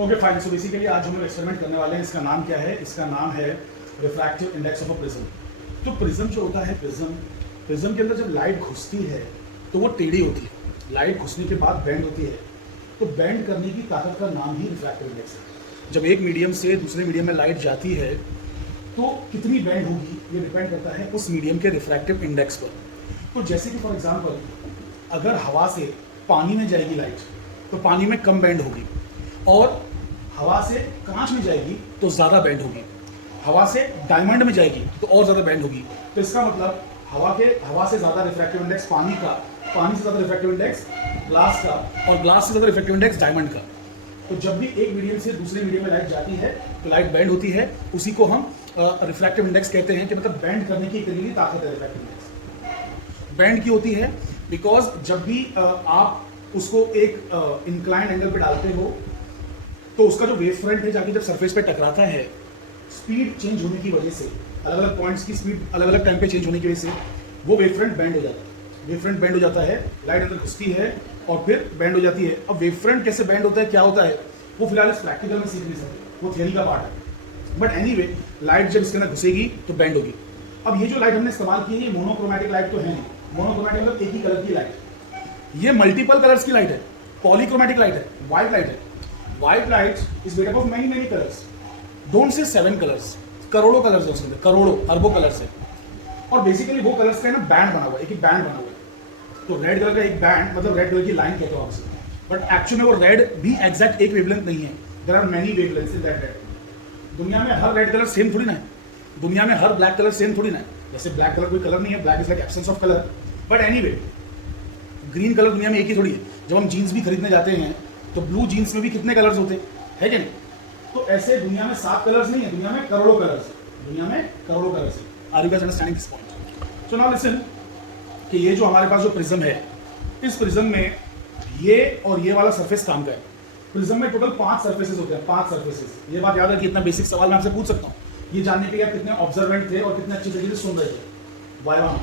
Okay fine. So basically आज हम लोग एक्सपेरिमेंट करने वाले हैं। इसका नाम क्या है? इसका नाम है refractive index of a prism. तो प्रिज्म जो होता है, प्रिज्म के अंदर जब लाइट घुसती है तो वो टेढ़ी होती है। लाइट घुसने के बाद बेंड होती है, तो बेंड करने की ताकत का नाम ही रिफ्रैक्टिव इंडेक्स है। जब एक मीडियम से दूसरे मीडियम में लाइट जाती है तो कितनी बेंड होगी ये डिपेंड करता है उस मीडियम के रिफ्रैक्टिव इंडेक्स पर। तो जैसे कि फॉर एग्जांपल अगर हवा से पानी में जाएगी लाइट तो पानी में कम बेंड होगी, और हवा से कांच में जाएगी तो ज़्यादा बेंड होगी, हवा से डायमंड में जाएगी तो और ज़्यादा बेंड होगी। तो इसका मतलब हवा से ज़्यादा रिफ्रैक्टिव इंडेक्स पानी का, पानी से ज़्यादा रिफ्रैक्टिव इंडेक्स ग्लास का, और ग्लास से ज़्यादा रिफ्रैक्टिव इंडेक्स डायमंड का। तो जब भी एक मीडियम से दूसरे मीडियम में लाइट जाती है तो लाइट बेंड होती है, उसी को हम रिफ्रैक्टिव इंडेक्स कहते हैं। कि मतलब बेंड करने की इतनी ताकत है रिफ्रैक्टिव इंडेक्स। बेंड की होती है बिकॉज जब भी आप उसको एक इंक्लाइंड एंगल पे डालते हो तो उसका जो वेव फ्रंट है जाके जब सरफेस पे टकराता है, स्पीड चेंज होने की वजह से, अलग अलग पॉइंट्स की स्पीड अलग अलग टाइम पे चेंज होने की वजह से वो वेव फ्रंट बेंड हो जाता है। वेव फ्रंट बेंड हो जाता है, लाइट अंदर घुसती है और फिर बेंड हो जाती है। अब वेव फ्रंट कैसे बेंड होता है, क्या होता है, वो फिलहाल इस प्रैक्टिकल में सीख नहीं सकते, वो थियरी का पार्ट है। बट एनीवे, लाइट जब इसके अंदर घुसेगी तो बेंड होगी। अब ये जो लाइट हमने इस्तेमाल की है ये मोनोक्रोमैटिक लाइट तो है नहीं। मोनोक्रोमैटिक मतलब एक ही कलर की लाइट। ये मल्टीपल कलर्स की लाइट है, पॉलीक्रोमैटिक लाइट है, व्हाइट लाइट है। White light is made up of many colors. Don't say 7 colors. करोड़ों कलर्स है उसके अंदर, करोड़ों अरबों कलर्स है। और बेसिकली वो कलर्स का है ना बैंड बना हुआ है, एक बैंड बना हुआ है। तो रेड कलर का एक बैंड मतलब रेड कलर की लाइन कहते हो आप उसे। बट एक्चुअली में वो रेड भी एग्जैक्ट एक वेवलेंथ नहीं है। There are many wavelengths in that red. दुनिया में हर रेड कलर सेम थोड़ी ना है, दुनिया में हर ब्लैक कलर सेम थोड़ी ना है। जैसे ब्लैक कलर कोई कलर नहीं है, black is like absence of colour. But anyway, green colour दुनिया में एक ही थोड़ी है। जब हम जीन्स भी खरीदने जाते हैं तो ब्लू जीन्स में भी कितने कलर्स होते हैं कि नहीं? तो ऐसे दुनिया में 7 कलर्स नहीं है, दुनिया में करोड़ों कलर्स है, दुनिया में करोड़ों कलर्स है। Are you guys understanding this point? So now listen कि ये जो हमारे पास जो प्रिज्म है, इस प्रिज्म में ये और ये वाला सरफेस काम का है। प्रिज्म में टोटल 5 सरफेसेस होते हैं, 5 सरफेसेस। ये बात याद है कि इतना बेसिक सवाल मैं आपसे पूछ सकता हूँ ये जानने के लिए आप कितने ऑब्जर्वेंट थे और कितने अच्छी तरीके से सुन रहे थे वाइवा में।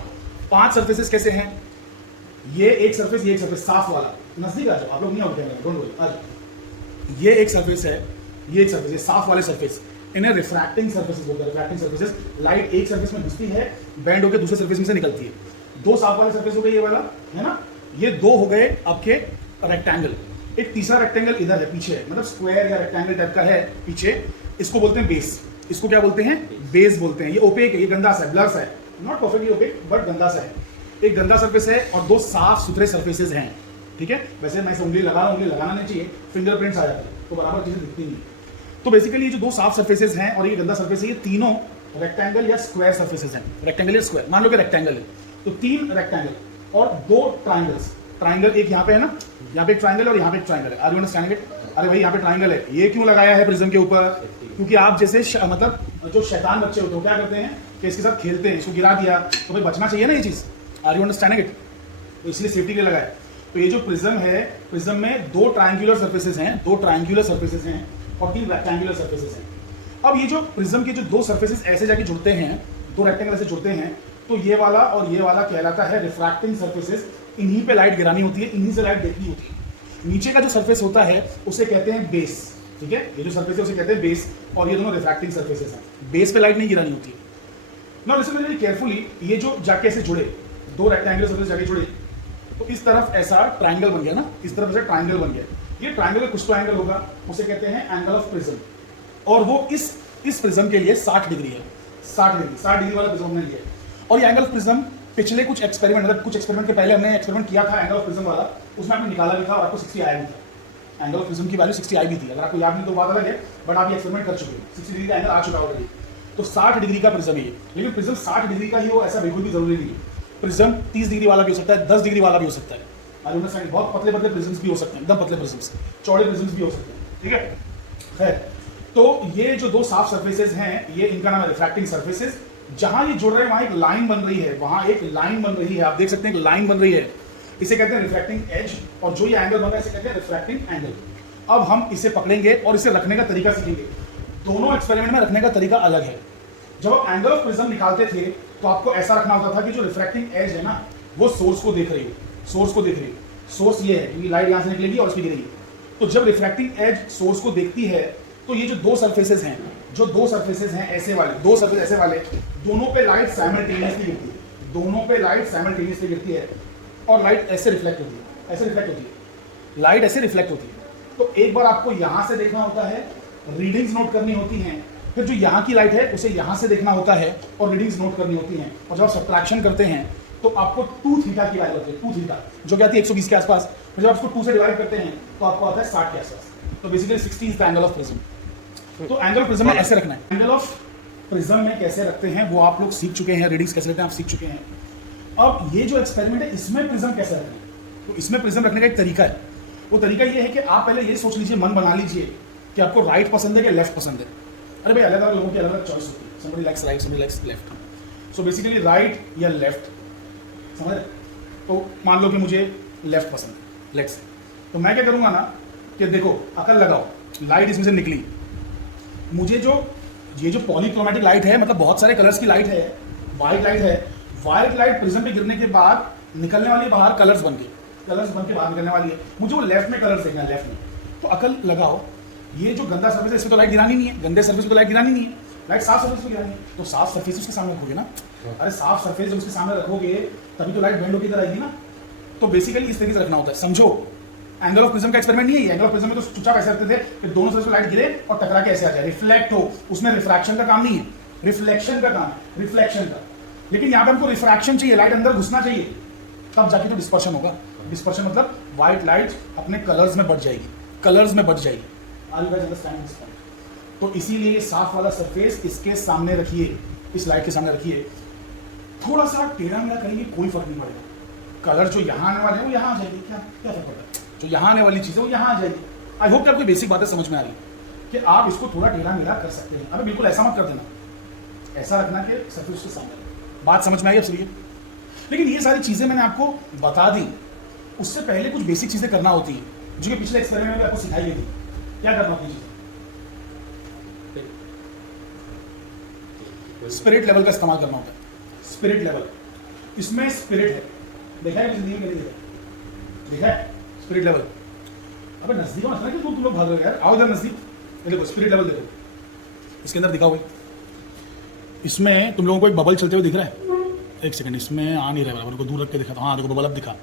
5 सरफेसेस कैसे हैं? ये एक सरफेस, ये एक सरफेस साफ वाला, नजदीक आ जाओ, आप लोग नहीं आओगे, डोंट वरी, आ जाओ। ये एक सरफेस है, ये एक सरफेस, ये साफ वाले सरफेस, इन्हें रिफ्रैक्टिंग सरफेसेस बोलते हैं। रिफ्रैक्टिंग सरफेसेस, लाइट एक सरफेस में घुसती है, बेंड होकर दूसरे सरफेस में से निकलती है। 2 साफ वाले सरफेस हो गए, ये वाला है ना, ये 2 हो गए आपके रेक्टेंगल। एक तीसरा रेक्टेंगल इधर है पीछे, मतलब स्क्वायर या रेक्टेंगल टाइप का है पीछे, इसको बोलते हैं बेस। इसको क्या बोलते हैं? बेस बोलते हैं। ये ओपेक है, ये गंदा सा है, ब्लर सा है, नॉट परफेक्टली ओपेक बट गंदा सा है। एक गंदा सरफेस है और 2 साफ सुथरे सरफेसेस हैं, ठीक है। वैसे मैं उंगली लगा रहा हूं, उंगली लगाना नहीं चाहिए, फिंगरप्रिंट्स आ जाते हैं तो बराबर चीजें दिखती नहीं। तो बेसिकली ये जो 2 साफ सरफेसेस हैं और ये गंदा सरफेस है, ये तीनों रेक्टेंगल या स्क्वायर सरफेसेस हैं। रेक्टेंगल या स्क्वायर, मान लो कि रेक्टेंगल है तो 3 रेक्टेंगल और 2 ट्राइंगल्स। ट्राइंगल एक यहाँ पे है ना, यहाँ पे एक ट्राइंगल और यहाँ पे एक ट्राइंगल है। Are you understanding it? अरे भाई यहाँ पे ट्राइंगल है, ये क्यों लगाया है प्रिज्म के ऊपर? क्योंकि आप जैसे मतलब जो शैतान बच्चे होते हो क्या करते हैं कि इसके साथ खेलते हैं, इसको गिरा दिया तो भाई बचना चाहिए ना ये चीज। Are you understanding it? तो इसलिए सेफ्टी के लिए लगाया। तो ये जो प्रिज्म है, प्रिज्म में 2 ट्रायंगुलर सरफेसेस हैं, 2 ट्रायंगुलर सरफेसेस हैं और 3 रेक्टेंगुलर सरफेसेस हैं। अब ये जो प्रिज्म के जो 2 सरफेसेस ऐसे जाके जुड़ते हैं, 2 रेक्टेंगल ऐसे जुड़ते हैं, तो ये वाला और ये वाला कहलाता है रिफ्रैक्टिंग सरफेसेस। इन्हीं पे लाइट गिरानी होती है, इन्हीं से लाइट देखनी होती है। नीचे का जो सरफेस होता है उसे कहते हैं बेस, ठीक है। ये जो सरफेस है उसे कहते हैं बेस, और ये दोनों रिफ्रैक्टिंग सरफेसेस हैं। बेस पे लाइट नहीं गिरानी होती है। नाउ लिसन वेरी केयरफुली, ये जो जाके ऐसे जुड़े, 2 रेक्टेंगुलर सरफेस जाके जुड़े तो इस तरफ ऐसा ट्राइंगल बन गया ना, इस तरफ ऐसा ट्राइंगल बन गया। ये ट्राइंगल का कुछ तो एंगल होगा, उसे कहते हैं एंगल ऑफ प्रिज्म, और वो इस प्रिज्म के लिए 60 डिग्री है। 60 डिग्री वाला प्रिज्म हमने लिया। और ये एंगल ऑफ प्रिज्म पिछले कुछ एक्सपेरिमेंट, मतलब कुछ एक्सपेरिमेंट के पहले हमने एक्सपेरिमेंट किया था एंगल ऑफ प्रिज्म वाला, उसमें आपने निकाला भी था और आपको 60 आया भी था। एंगल ऑफ प्रिज्म की वैल्यू 60 आई भी थी। अगर आपको याद नहीं तो बात अलग है, बट आप ये एक्सपेरिमेंट कर चुके हैं, 60 डिग्री का एंगल आ चुका ऑलरेडी। तो 60 डिग्री का प्रिज्म है ये। लेकिन प्रिज्म 60 डिग्री का ही हो ऐसा बिल्कुल भी जरूरी नहीं है। प्रिज्म 30 डिग्री वाला भी हो सकता है, 10 डिग्री वाला भी हो सकता है। बहुत पतले पतले प्रिज्म्स भी हो सकते हैं, एकदम पतले प्रिज्म्स, चौड़े प्रिज्म्स भी हो सकते हैं, ठीक है। खैर, तो ये जो 2 साफ सरफेसेस हैं, ये इनका नाम है रिफ्रैक्टिंग सरफेसेस। जहां ये जुड़ रहे हैं वहां एक लाइन बन रही है, वहां एक लाइन बन रही है, आप देख सकते हैं एक लाइन बन रही है, इसे कहते हैं रिफ्रैक्टिंग एज। और जो ये एंगल बन रहा है इसे कहते हैं रिफ्रैक्टिंग एंगल। अब हम इसे पकड़ेंगे और इसे रखने का तरीका सीखेंगे। दोनों एक्सपेरिमेंट में रखने का तरीका अलग है। जब आप एंगल ऑफ प्रिज्म निकालते थे तो आपको ऐसा रखना होता था कि जो रिफ्रैक्टिंग एज है ना, वो सोर्स को देख रही है, सोर्स को देख रही है। सोर्स ये है क्योंकि लाइट यहां से निकलेगी और इसमें गिरेगी, तो जब रिफ्रैक्टिंग एज सोर्स को देखती है तो ये जो दो सरफेसेस हैं ऐसे वाले दो सरफेस ऐसे वाले, दोनों पे लाइट साइमल्टेनियसली गिरती है, दोनों पे लाइट साइमल्टेनियसली गिरती है और लाइट ऐसे रिफ्लेक्ट होती है, लाइट ऐसे रिफ्लेक्ट होती है। तो एक बार आपको यहां से देखना होता है, रीडिंग्स नोट करनी होती हैं, फिर जो यहाँ की लाइट है उसे यहाँ से देखना होता है और रीडिंग्स नोट करनी होती हैं। और जब आप सब्ट्रैक्शन करते हैं तो आपको 2 थीटा की वैल्यू होती है, 2 थीटा जो क्या आती है 120 के आसपास। फिर जब आप उसको 2 से डिवाइड करते हैं तो आपको आता है 60 के आसपास। तो basically 60 is the angle of prism. तो एंगल ऑफ प्रिज्म में ऐसे रखना है। एंगल ऑफ प्रिज्म में कैसे रखते हैं वो आप लोग सीख चुके हैं, रीडिंग्स कैसे लेते हैं आप सीख चुके हैं। अब ये जो एक्सपेरिमेंट है इसमें प्रिज्म कैसे रखना है, तो इसमें प्रिज्म रखने का एक तरीका है। वो तरीका ये है कि आप पहले ये सोच लीजिए, मन बना लीजिए कि आपको राइट पसंद है कि लेफ्ट पसंद है। अरे भाई अलग अलग लोगों की अलग अलग चॉइस होती है, somebody likes right, somebody likes left, so basically right या लेफ्ट, समझ रहे? तो मान लो कि मुझे लेफ्ट पसंद है, लेट्स से, तो मैं क्या करूंगा ना कि देखो अकल लगाओ, लाइट इसमें से निकली, मुझे जो ये जो पॉलीक्रोमेटिक लाइट है, मतलब बहुत सारे कलर्स की लाइट है, व्हाइट लाइट है, व्हाइट लाइट प्रिज्म पे गिरने के बाद निकलने वाली बाहर कलर्स बन के बाहर निकलने वाली है, मुझे वो लेफ्ट में कलर्स देखना है, लेफ्ट में। तो अकल लगाओ, ये जो गंदा सर्फेस है इस पर तो लाइट गिरानी नहीं है, गंदे सर्फेस पे तो लाइट गिरानी नहीं है, लाइट साफ सर्फेस पे गिरानी है। तो साफ सर्फेस उसके सामने रखोगे ना, अरे साफ सर्फेस जब उसके सामने रखोगे तभी तो लाइट बेंड होकर इधर आएगी ना। तो बेसिकली इस तरीके से रखना होता है, समझो। एंगल ऑफ प्रिज्म का एक्सपेरिमेंट नहीं है, एंगल ऑफ प्रिज्म में तो चुपचाप ऐसे रखते थे कि दोनों सर्फेस पे लाइट गिरे और टकरा के ऐसे आ जाए, रिफ्लेक्ट हो, उसमें रिफ्रैक्शन का काम नहीं है, रिफ्लेक्शन का काम है, रिफ्लेक्शन का। लेकिन यहाँ पे हमको रिफ्रैक्शन चाहिए, लाइट अंदर घुसना चाहिए, तब जाके तो डिस्पर्शन होगा। डिस्पर्शन मतलब व्हाइट लाइट अपने कलर्स में बढ़ जाएगी, Are you guys understanding this point? तो इसीलिए साफ वाला सरफेस इसके सामने रखिए, इस लाइट के सामने रखिए, थोड़ा सा टेढ़ा मेढ़ा करेंगे कोई फर्क नहीं पड़ेगा, कलर जो यहाँ आने वाले हैं वो यहाँ आ जाएगी, क्या फर्क पड़ता है, जो यहाँ आने वाली चीज़ है वो यहाँ आ जाएगी। आई होप कि आपको बेसिक बातें समझ में आ रही कि आप इसको थोड़ा टेढ़ा मेढ़ा कर सकते हैं। अबे बिल्कुल ऐसा मत कर देना, ऐसा रखना कि सरफेस के सामने। बात समझ में आई अब सभी? लेकिन ये सारी चीज़ें मैंने आपको बता दी, उससे पहले कुछ बेसिक चीज़ें करना होती हैं जो कि पिछले एक्सपेरिमेंट में आपको सिखाई गई थी। क्या करना होती है? स्पिरिट लेवल का इस्तेमाल करना होता है। स्पिरिट लेवल, इसमें स्पिरिट है, देखा है जिंदगी में? देखा है स्पिरिट लेवल? अबे नजदीक मत कि तुम लोग भाग रहे हो यार, आओ इधर नजदीक। देखो स्पिरिट लेवल देखो, इसके अंदर दिखाओ भाई, इसमें तुम लोगों को एक बबल चलते हुए दिख रहा है? एक सेकंड, इसमें आ नहीं रहा है, उनको दूर रख के दिखा था। हाँ देखो बबल अब दिखा।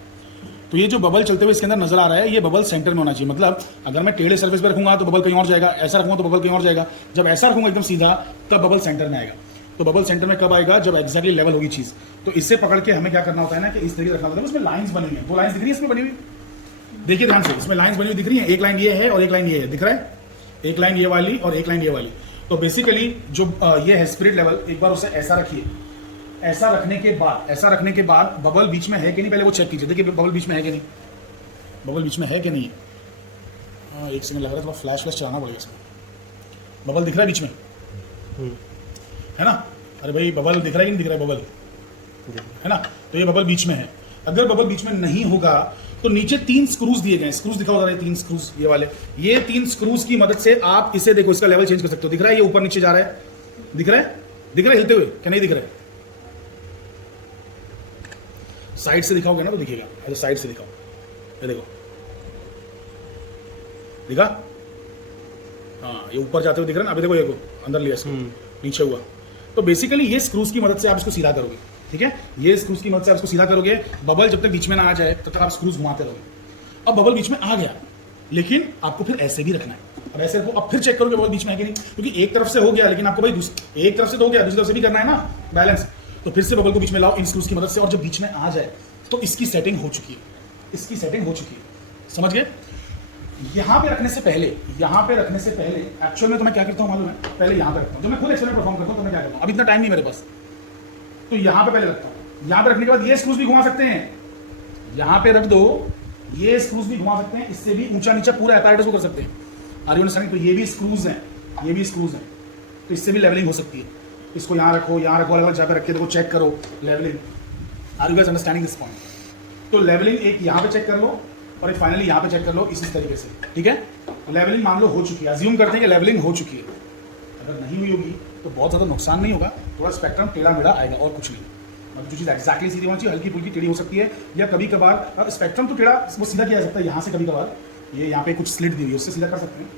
तो ये जो बबल चलते हुए इसके अंदर नजर आ रहा है, ये बबल सेंटर में होना चाहिए। मतलब अगर मैं टेढ़े सर्फेस पे रखूंगा तो बबल कहीं और जाएगा, ऐसा रखूंगा तो बबल कहीं और जाएगा, जब ऐसा रखूंगा एकदम सीधा तब बबल सेंटर में आएगा। तो बबल सेंटर में कब आएगा? जब एक्जैक्टली लेवल होगी चीज। तो इससे पकड़ के हमें क्या करना होता है ना कि इस तरीके रखना होता है। उसमें लाइंस बनी हुई है, 2 लाइंस दिख रही है इसमें बनी हुई, देखिए ध्यान से, इसमें लाइंस बनी हुई दिख रही है, एक लाइन ये है और एक लाइन ये है, दिख रहा है? एक लाइन ये वाली और एक लाइन ये वाली। तो बेसिकली जो ये है स्पिरिट लेवल, एक बार उसे ऐसा रखिए, ऐसा रखने के बाद बबल बीच में है कि नहीं पहले वो चेक कीजिए। देखिए बबल बीच में है कि नहीं, बबल बीच में है कि नहीं। एक सेकंड लग रहा है, थोड़ा फ्लैश चलाना पड़ेगा इसमें। बबल दिख रहा है बीच में, है ना? अरे भाई बबल दिख रहा है कि नहीं दिख रहा है? बबल है ना? तो ये बबल बीच में है। अगर बबल बीच में नहीं होगा तो नीचे 3 स्क्रूज दिए गए, स्क्रूज दिखाओ जरा, 3 स्क्रूज ये वाले, ये 3 स्क्रूज की मदद से आप इसे देखो, इसका लेवल चेंज कर सकते हो। दिख रहा है ये ऊपर नीचे जा रहा है, दिख रहा है हिलते हुए क्या नहीं दिख रहा है? साइड से दिखाओगे ना तो दिखेगा, अच्छा साइड से दिखाओ, ये देखो दिखा? हाँ ये ऊपर जाते हुए दिख रहा है ना। अभी देखो ये अंदर लिया इसको, नीचे हुआ। तो बेसिकली ये स्क्रूज की मदद से आप इसको सीधा करोगे, ठीक है? ये स्क्रूज की मदद से आप इसको सीधा करोगे। बबल जब तक बीच में ना आ जाए तब तक आप स्क्रूज घुमाते रहोगे। अब बबल बीच में आ गया, लेकिन आपको फिर ऐसे भी रखना है। अब ऐसे रखो, अब फिर चेक करोगे बबल बीच में है कि नहीं, क्योंकि एक तरफ से हो गया, लेकिन आपको भाई एक तरफ से तो हो गया, दूसरी तरफ से भी करना है ना बैलेंस। तो फिर से बबल को बीच में लाओ इन स्क्रूज की मदद से, और जब बीच में आ जाए तो इसकी सेटिंग हो चुकी है, समझ गए? यहाँ पे रखने से पहले एक्चुअल में तो मैं क्या करता हूँ मालूम है? पहले यहाँ पे रखता हूँ, जब मैं खुद एक्सपेरिमेंट परफॉर्म करता हूँ तो मैं क्या करता हूँ, अब इतना टाइम नहीं मेरे पास, तो यहाँ पे पहले रखता हूँ। यहाँ पे रखने के बाद ये स्क्रूज भी घुमा सकते हैं, यहाँ पे रख दो, ये स्क्रूज भी घुमा सकते हैं, इससे भी ऊंचा नीचा पूरा एपैरेटस को कर सकते हैं। Are you understanding? तो ये भी स्क्रूज हैं, तो इससे भी लेवलिंग हो सकती है। इसको यहाँ रखो, अलग अलग जगह रख के देखो, चेक करो levelling. Are you guys understanding this point? तो लेवलिंग एक यहाँ पे चेक कर लो और एक फाइनली यहाँ पे चेक कर लो, इसी तरीके से, ठीक है? लेवलिंग मान लो हो चुकी है, अज्यूम करते हैं कि लेवलिंग हो चुकी है। अगर नहीं हुई होगी तो बहुत ज़्यादा नुकसान नहीं होगा, थोड़ा स्पेक्ट्रम टेढ़ा मेढ़ा आएगा और कुछ नहीं। मतलब जो चीज़ एक्जैक्टली सीधी होनी चाहिए, हल्की फुल्की टेढ़ी हो सकती है, या कभी कभार स्पेक्ट्रम तो टेढ़ा वो सीधा किया जा सकता है यहाँ से कभी कभार, ये यहाँ पे कुछ स्लिट दी हुई है, उससे सीधा कर सकते हैं,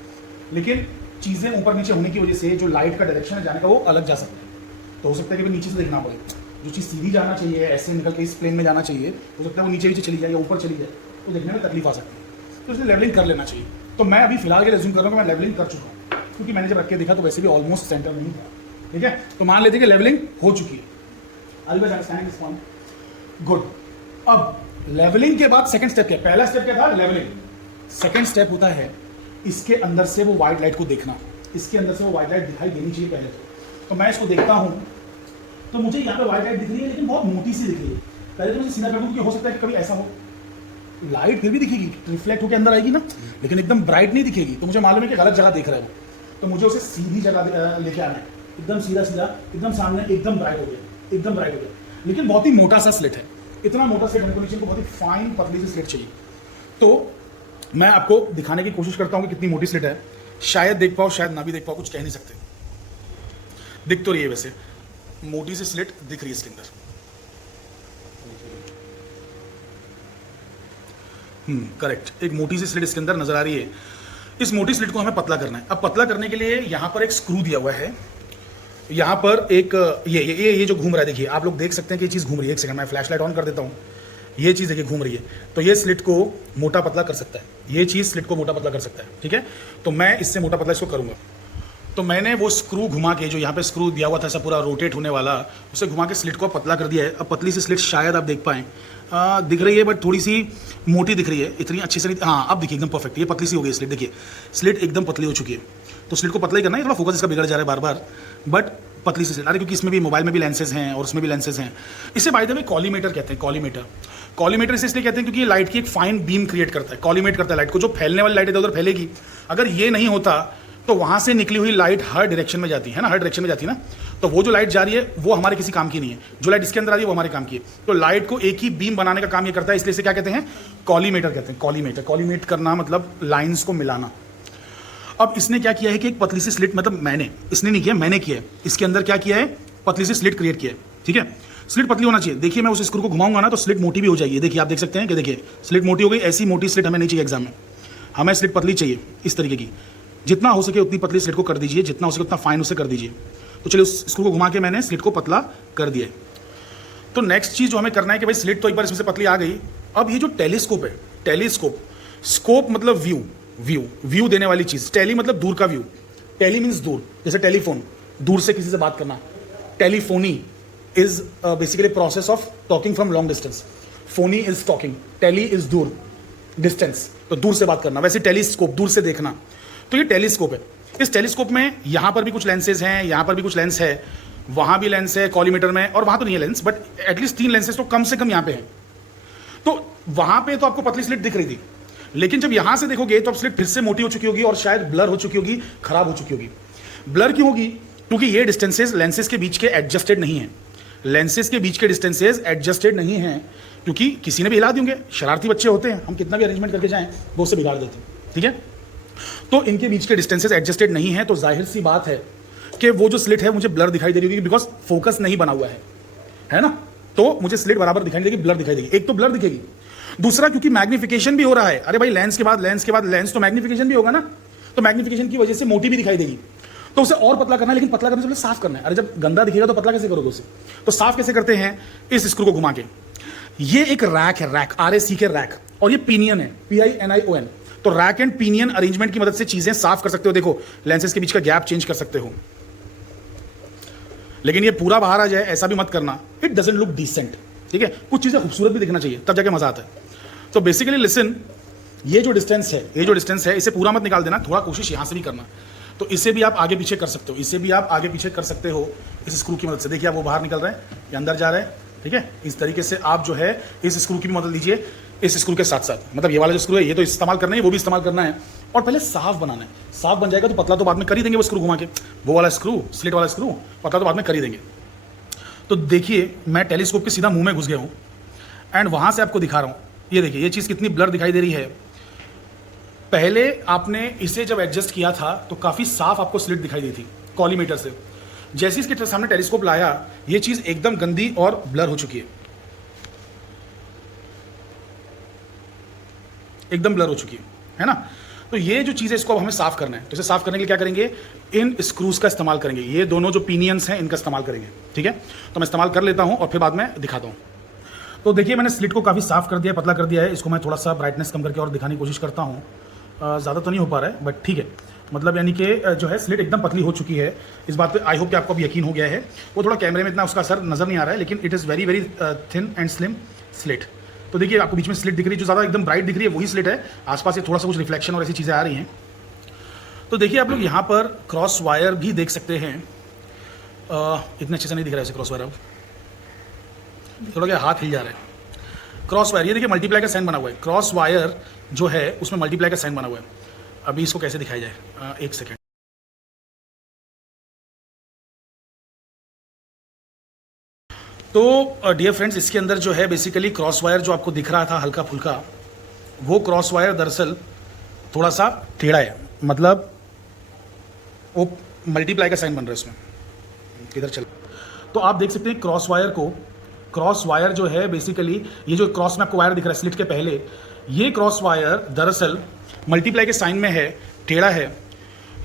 लेकिन चीज़ें ऊपर नीचे होने की वजह से जो लाइट का डायरेक्शन है जाने का वो अलग जा सकता है। तो हो सकता है कि नीचे से देखना पड़े, जो चीज़ सीधी जाना चाहिए, ऐसे निकल के इस प्लेन में जाना चाहिए, हो सकता है वो नीचे नीचे चली जाए या ऊपर चली जाए, तो देखने में तकलीफ आ सकती है। तो इसलिए लेवलिंग कर लेना चाहिए। तो मैं अभी फिलहाल के रिज्यूम कर रहा हूँ कि मैं लेवलिंग कर चुका हूँ, क्योंकि मैंने जब रख के देखा तो वैसे भी ऑलमोस्ट सेंटर में ही था। ठीक है, तो मान लेते हैं कि लेवलिंग हो चुकी है। Always understanding this point, good. अब लेवलिंग के बाद सेकंड स्टेप क्या है? पहला स्टेप क्या था? लेवलिंग। सेकंड स्टेप होता है इसके अंदर से वो वाइट लाइट को देखना, इसके अंदर से वो वाइट लाइट दिखाई देनी चाहिए पहले तो मैं इसको देखता हूं तो मुझे यहाँ पे वाइट लाइट दिख रही है, लेकिन बहुत मोटी सी दिख रही है। पहले तो मुझे सीधा कर दूं, क्योंकि हो सकता है कि कभी ऐसा हो लाइट फिर भी दिखेगी, रिफ्लेक्ट होकर अंदर आएगी ना, लेकिन एकदम ब्राइट नहीं दिखेगी, तो मुझे मालूम है कि गलत जगह देख रहा है वो, तो मुझे उसे सीधी जगह लेके आना है, एकदम सीधा सीधा, एकदम सामने, एकदम ब्राइट हो गया, एकदम ब्राइट हो गया। लेकिन बहुत ही मोटा सा स्लिट है, इतना मोटा स्लिट हमको नीचे को बहुत ही फाइन पतली सी स्लिट चाहिए। तो मैं आपको दिखाने की कोशिश करता हूँ कि कितनी मोटी स्लिट है। शायद देख पाओ, शायद ना भी देख पाओ, कुछ कह नहीं सकते। दिख तो रही है, वैसे मोटी सी स्लिट दिख रही है इसके अंदर। करेक्ट, एक मोटी सी स्लिट इसके अंदर नजर आ रही है। इस मोटी स्लिट को हमें पतला करना है। अब पतला करने के लिए यहाँ पर एक स्क्रू दिया हुआ है, यहाँ पर एक ये जो घूम रहा है, देखिए आप लोग देख सकते हैं कि ये चीज़ घूम रही है। एक सेकंड, मैं फ्लैश लाइट ऑन कर देता हूँ। ये चीज़ देखिए घूम रही है, तो ये स्लिट को मोटा पतला कर सकता है, ये चीज़ स्लिट को मोटा पतला कर सकता है। ठीक है, तो मैं इससे मोटा पतला इसको करूँगा। तो मैंने वो स्क्रू घुमा के, जो यहाँ पे स्क्रू दिया हुआ था ऐसा पूरा रोटेट होने वाला, उसे घुमा के स्लिट को पतला कर दिया है। अब पतली सी स्लिट शायद आप देख पाएँ, दिख रही है बट थोड़ी सी मोटी दिख रही है, इतनी अच्छी से नहीं। हाँ, अब देखिए एकदम परफेक्ट, ये पतली सी हो गई स्लिट। देखिए स्लिट एकदम पतली हो चुकी है। तो स्लिट को पतला ही करना है, थोड़ा फोकस इसका बिगड़ जा रहा है बार बार, बट पतली सी स्लिट। अरे क्योंकि इसमें भी, मोबाइल में भी लेंसेज हैं और उसमें भी लेंसेज हैं। इसे बाय द वे कॉलीमेटर कहते हैं। कॉलीमेटर इसे इसलिए कहते हैं क्योंकि ये लाइट की एक फाइन बीम क्रिएट करता है, कॉलीमेट करता है लाइट को। जो फैलने वाली लाइट इधर उधर फैलेगी, अगर ये नहीं होता तो वहां से निकली हुई लाइट हर डायरेक्शन में जाती है ना, हर डायरेक्शन में जाती है ना, तो वो जो लाइट जा रही है वो हमारे किसी काम की नहीं है, जो लाइट इसके अंदर आ रही है वो हमारे काम की है। तो लाइट को एक ही बीम बनाने का काम ये करता है, इसलिए इसे क्या कहते हैं? कॉलीमेटर कहते हैं। कॉलीमेट करना मतलब लाइन्स को मिलाना। अब इसने क्या किया है कि एक पतली सी स्लिट, मतलब इसने नहीं किया, मैंने किया है। इसके अंदर क्या किया है? पतली सी स्लिट क्रिएट किया है। ठीक है, स्लिट पतली होना चाहिए। देखिए मैं उस स्क्रू को घुमाऊंगा ना तो स्लिट मोटी भी हो जाएगी। देखिए आप देख सकते हैं कि देखिए स्लिट मोटी हो गई। ऐसी मोटी स्लिट हमें नहीं चाहिए एग्जाम में, हमें स्लिट पतली चाहिए इस तरीके की। जितना हो सके उतनी पतली स्लिट को कर दीजिए, जितना हो सके उतना फाइन उसे कर दीजिए। तो चलिए उस स्क्रू को घुमा के मैंने स्लिट को पतला कर दिया। तो नेक्स्ट चीज जो हमें करना है कि भाई स्लिट तो एक बार इसमें से पतली आ गई। अब ये जो टेलीस्कोप है, स्कोप मतलब व्यू देने वाली चीज। टेली मतलब दूर का व्यू, टेली मीन्स दूर, जैसे टेलीफोन, दूर से किसी से बात करना। Telephony is basically process of talking from long distance. Phony is talking, tele is दूर, डिस्टेंस, तो दूर से बात करना। वैसे टेलीस्कोप दूर से देखना। तो ये टेलीस्कोप है। इस टेलीस्कोप में यहां पर भी कुछ लेंसेज हैं, यहां पर भी कुछ लेंस है, वहां भी लेंस है कॉलीमेटर में, और वहां तो नहीं है लेंस, बट एटलीस्ट 3 लेंसेज तो कम से कम यहां पे है। तो वहां पे तो आपको पतली स्लिट दिख रही थी, लेकिन जब यहां से देखोगे तो अब स्लिट फिर से मोटी हो चुकी होगी और शायद ब्लर हो चुकी होगी, खराब हो चुकी होगी। ब्लर क्यों होगी? क्योंकि ये डिस्टेंसेज लेंसेज के बीच के एडजस्टेड नहीं है। लेंसेज के बीच के डिस्टेंसेज एडजस्टेड नहीं है, क्योंकि किसी ने भी हिला देंगे। शरारती बच्चे होते हैं, हम कितना भी अरेंजमेंट करके जाएं वो उसे बिगाड़ देते हैं। ठीक है, तो इनके बीच के डिस्टेंसेज एडजस्टेड नहीं है, तो जाहिर सी बात है कि वो जो स्लिट है मुझे ब्लर दिखाई दे रही होगी, बिकॉज फोकस नहीं बना हुआ है ना। तो मुझे स्लिट बराबर दिखाई देगी, ब्लर दिखाई देगी। एक तो ब्लर दिखेगी, दूसरा क्योंकि मैग्निफिकेशन भी हो रहा है। अरे भाई लेंस के बाद लेंस तो मैग्निफिकेशन भी होगा ना, तो मैग्निफिकेशन की वजह से मोटी भी दिखाई देगी। तो उसे और पतला करना है, लेकिन पतला करने से पहले साफ करना है। अरे जब गंदा दिखेगा तो पतला कैसे करोगे उसे? तो साफ कैसे करते हैं? इस स्क्रू को घुमा के। ये एक रैक है, रैक RAC रैक, और ये पिनियन है, PINION। तो रैक एंड पिनियन अरेंजमेंट की मदद से चीजें साफ कर सकते हो। देखो लेंसेज के बीच का गैप चेंज कर सकते हो, लेकिन ये पूरा बाहर आ जाए ऐसा भी मत करना, इट डजंट लुक डिसेंट। ठीक है, कुछ चीजें खूबसूरत भी दिखना चाहिए, तब जाके मजा आता है। तो बेसिकली लिसन, ये जो डिस्टेंस है इसे पूरा मत निकाल देना, थोड़ा कोशिश यहां से भी करना। तो इसे भी आप आगे पीछे कर सकते हो, इस स्क्रू की मदद से। देखिए आप वो बाहर निकल रहा है, ये अंदर जा रहा है। ठीक है, इस तरीके से आप जो है इस स्क्रू की भी मदद लीजिए, इस स्क्रू के साथ साथ। मतलब ये वाला जो स्क्रू है ये तो इस्तेमाल करना है, वो भी इस्तेमाल करना है, और पहले साफ बनाना है। साफ बन जाएगा तो पतला तो बाद में कर ही देंगे वो स्क्रू घुमा के, वो वाला स्क्रू, स्लिट वाला स्क्रू, पतला तो बाद में कर ही देंगे। तो देखिए मैं टेलीस्कोप के सीधा मुंह में घुस गया हूं एंड वहां से आपको दिखा रहा हूं। ये देखिए ये चीज कितनी ब्लर दिखाई दे रही है। पहले आपने इसे जब एडजस्ट किया था तो काफी साफ आपको स्लिट दिखाई दी थी कॉलीमेटर से। जैसे इसके सामने टेलीस्कोप लाया, ये चीज एकदम गंदी और ब्लर हो चुकी है, एकदम ब्लर हो चुकी है है ना। तो ये जो चीज़ है इसको अब हमें साफ करना है। तो इसे साफ करने के लिए क्या करेंगे, इन स्क्रूज का इस्तेमाल करेंगे। ये दोनों जो पिनियंस हैं इनका इस्तेमाल करेंगे, ठीक है। तो मैं इस्तेमाल कर लेता हूँ और फिर बाद में दिखाता हूँ। तो देखिए मैंने स्लिट को काफ़ी साफ कर दिया, पतला कर दिया है। इसको मैं थोड़ा सा ब्राइटनेस कम करके और दिखाने की कोशिश करता हूँ। ज़्यादा तो नहीं हो पा रहा है बट ठीक है, मतलब यानी कि जो है स्लिट एकदम पतली हो चुकी है। इस बात पे आई होप कि आपको अब यकीन हो गया है। वो थोड़ा कैमरे में इतना उसका असर नज़र नहीं आ रहा है, लेकिन it is very very thin and slim slit. तो देखिए आपको बीच में स्लिट दिख रही है, जो ज़्यादा एकदम ब्राइट दिख रही है वही स्लिट है। आसपास से थोड़ा सा कुछ रिफ्लेक्शन और ऐसी चीज़ें आ रही हैं। तो देखिए आप लोग यहाँ पर क्रॉस वायर भी देख सकते हैं। इतने अच्छे से नहीं दिख रहा है ऐसे क्रॉस वायर, अब थोड़ा क्या हाथ हिल जा रहा है। क्रॉस वायर, ये देखिए मल्टीप्लाई का साइन बना हुआ है। क्रॉस वायर जो है उसमें मल्टीप्लाई का साइन बना हुआ है। अभी इसको कैसे दिखाया जाए, एक सेकेंड। तो डियर फ्रेंड्स, इसके अंदर जो है बेसिकली क्रॉस वायर जो आपको दिख रहा था हल्का फुल्का, वो क्रॉस वायर दरअसल थोड़ा सा टेढ़ा है, मतलब वो मल्टीप्लाई का साइन बन रहा है इसमें। इधर चल, तो आप देख सकते हैं क्रॉस वायर को, क्रॉस वायर जो है बेसिकली ये जो क्रॉस में आपको वायर दिख रहा है स्लिट के पहले, ये क्रॉस वायर दरअसल मल्टीप्लाई के साइन में है, टेढ़ा है।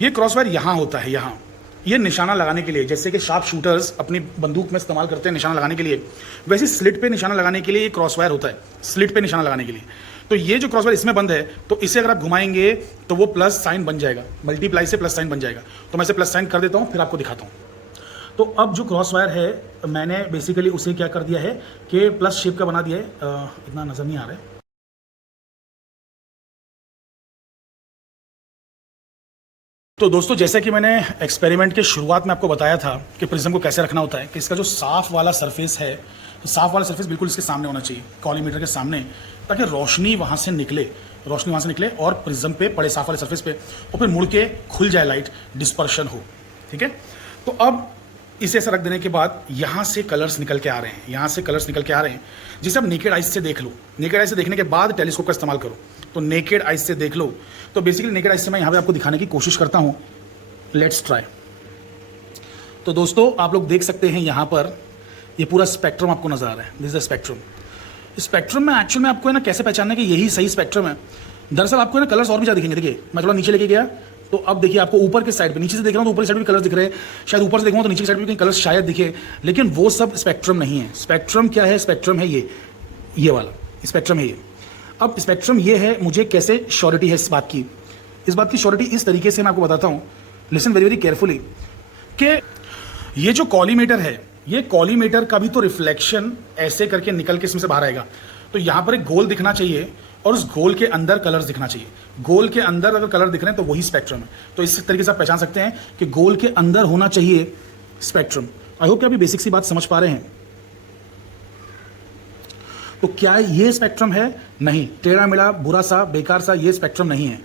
ये क्रॉस वायर यहाँ होता है, यहाँ ये निशाना लगाने के लिए, जैसे कि शार्प शूटर्स अपनी बंदूक में इस्तेमाल करते हैं निशाना लगाने के लिए, वैसे स्लिट पे निशाना लगाने के लिए ये क्रॉस वायर होता है, स्लिट पे निशाना लगाने के लिए। तो ये जो क्रॉस वायर इसमें बंद है, तो इसे अगर आप घुमाएंगे तो वो प्लस साइन बन जाएगा, मल्टीप्लाई से प्लस साइन बन जाएगा। तो मैं इसे प्लस साइन कर देता हूँ, फिर आपको दिखाता हूँ। तो अब जो क्रॉस वायर है मैंने बेसिकली उसे क्या कर दिया है कि प्लस शेप का बना दिया है। इतना नज़र नहीं आ रहा है। तो दोस्तों, जैसा कि मैंने एक्सपेरिमेंट के शुरुआत में आपको बताया था कि प्रिज्म को कैसे रखना होता है, कि इसका जो साफ वाला सरफेस है, तो साफ वाला सरफेस बिल्कुल इसके सामने होना चाहिए, कॉलीमीटर के सामने, ताकि रोशनी वहाँ से निकले, और प्रिज्म पे पड़े साफ वाले सरफेस पे, और फिर मुड़ के खुल जाए, लाइट डिस्पर्शन हो, ठीक है। तो अब इसे ऐसा रख देने के बाद यहाँ से कलर्स निकल के आ रहे हैं, यहाँ से कलर्स निकल के आ रहे हैं, जिसे आप नेकेड आइज से देख लो। नेकेड आइज से देखने के बाद टेलीस्कोप का इस्तेमाल करो। तो नेकेड आइज से देख लो। तो बेसिकली नेकेड आइज से मैं यहाँ पे आपको दिखाने की कोशिश करता हूँ। Let's try. तो दोस्तों, आप लोग देख सकते हैं यहाँ पर ये पूरा स्पेक्ट्रम आपको नजर आ रहा है। This is the spectrum. Spectrum में एक्चुअल में आपको है ना कैसे पहचानना है कि यही सही स्पेक्ट्रम है। दरअसल आपको है ना कलर्स और भी ज़्यादा दिखेंगे। देखिए मैं थोड़ा नीचे लेके गया, तो अब देखिए आपको ऊपर के साइड पे, नीचे से देख रहा हूँ तो ऊपर की साइड भी कलर्स दिख रहे हैं, शायद ऊपर से देखूँगा तो नीचे की साइड भी कहीं कलर्स शायद दिखे, लेकिन वो सब स्पेक्ट्रम नहीं है। स्पेक्ट्रम क्या है? स्पेक्ट्रम है ये वाला स्पेक्ट्रम है ये। अब स्पेक्ट्रम ये है, मुझे कैसे श्योरिटी है इस बात की? इस बात की श्योरिटी इस तरीके से मैं आपको बताता हूँ, लिसन वेरी वेरी केयरफुली, कि ये जो कॉलीमीटर है, ये कॉलीमीटर का भी तो रिफ्लेक्शन ऐसे करके निकल के इसमें से बाहर आएगा। तो यहाँ पर एक गोल दिखना चाहिए और उस गोल के अंदर कलर्स दिखना चाहिए। गोल के अंदर अगर कलर दिख रहे हैं तो वही स्पेक्ट्रम है। तो इस तरीके से आप पहचान सकते हैं कि गोल के अंदर होना चाहिए स्पेक्ट्रम। आई होप कि अभी बेसिक सी बात समझ पा रहे हैं। तो क्या ये स्पेक्ट्रम है? नहीं, टेढ़ा मेढ़ा बुरा सा बेकार सा ये स्पेक्ट्रम नहीं है।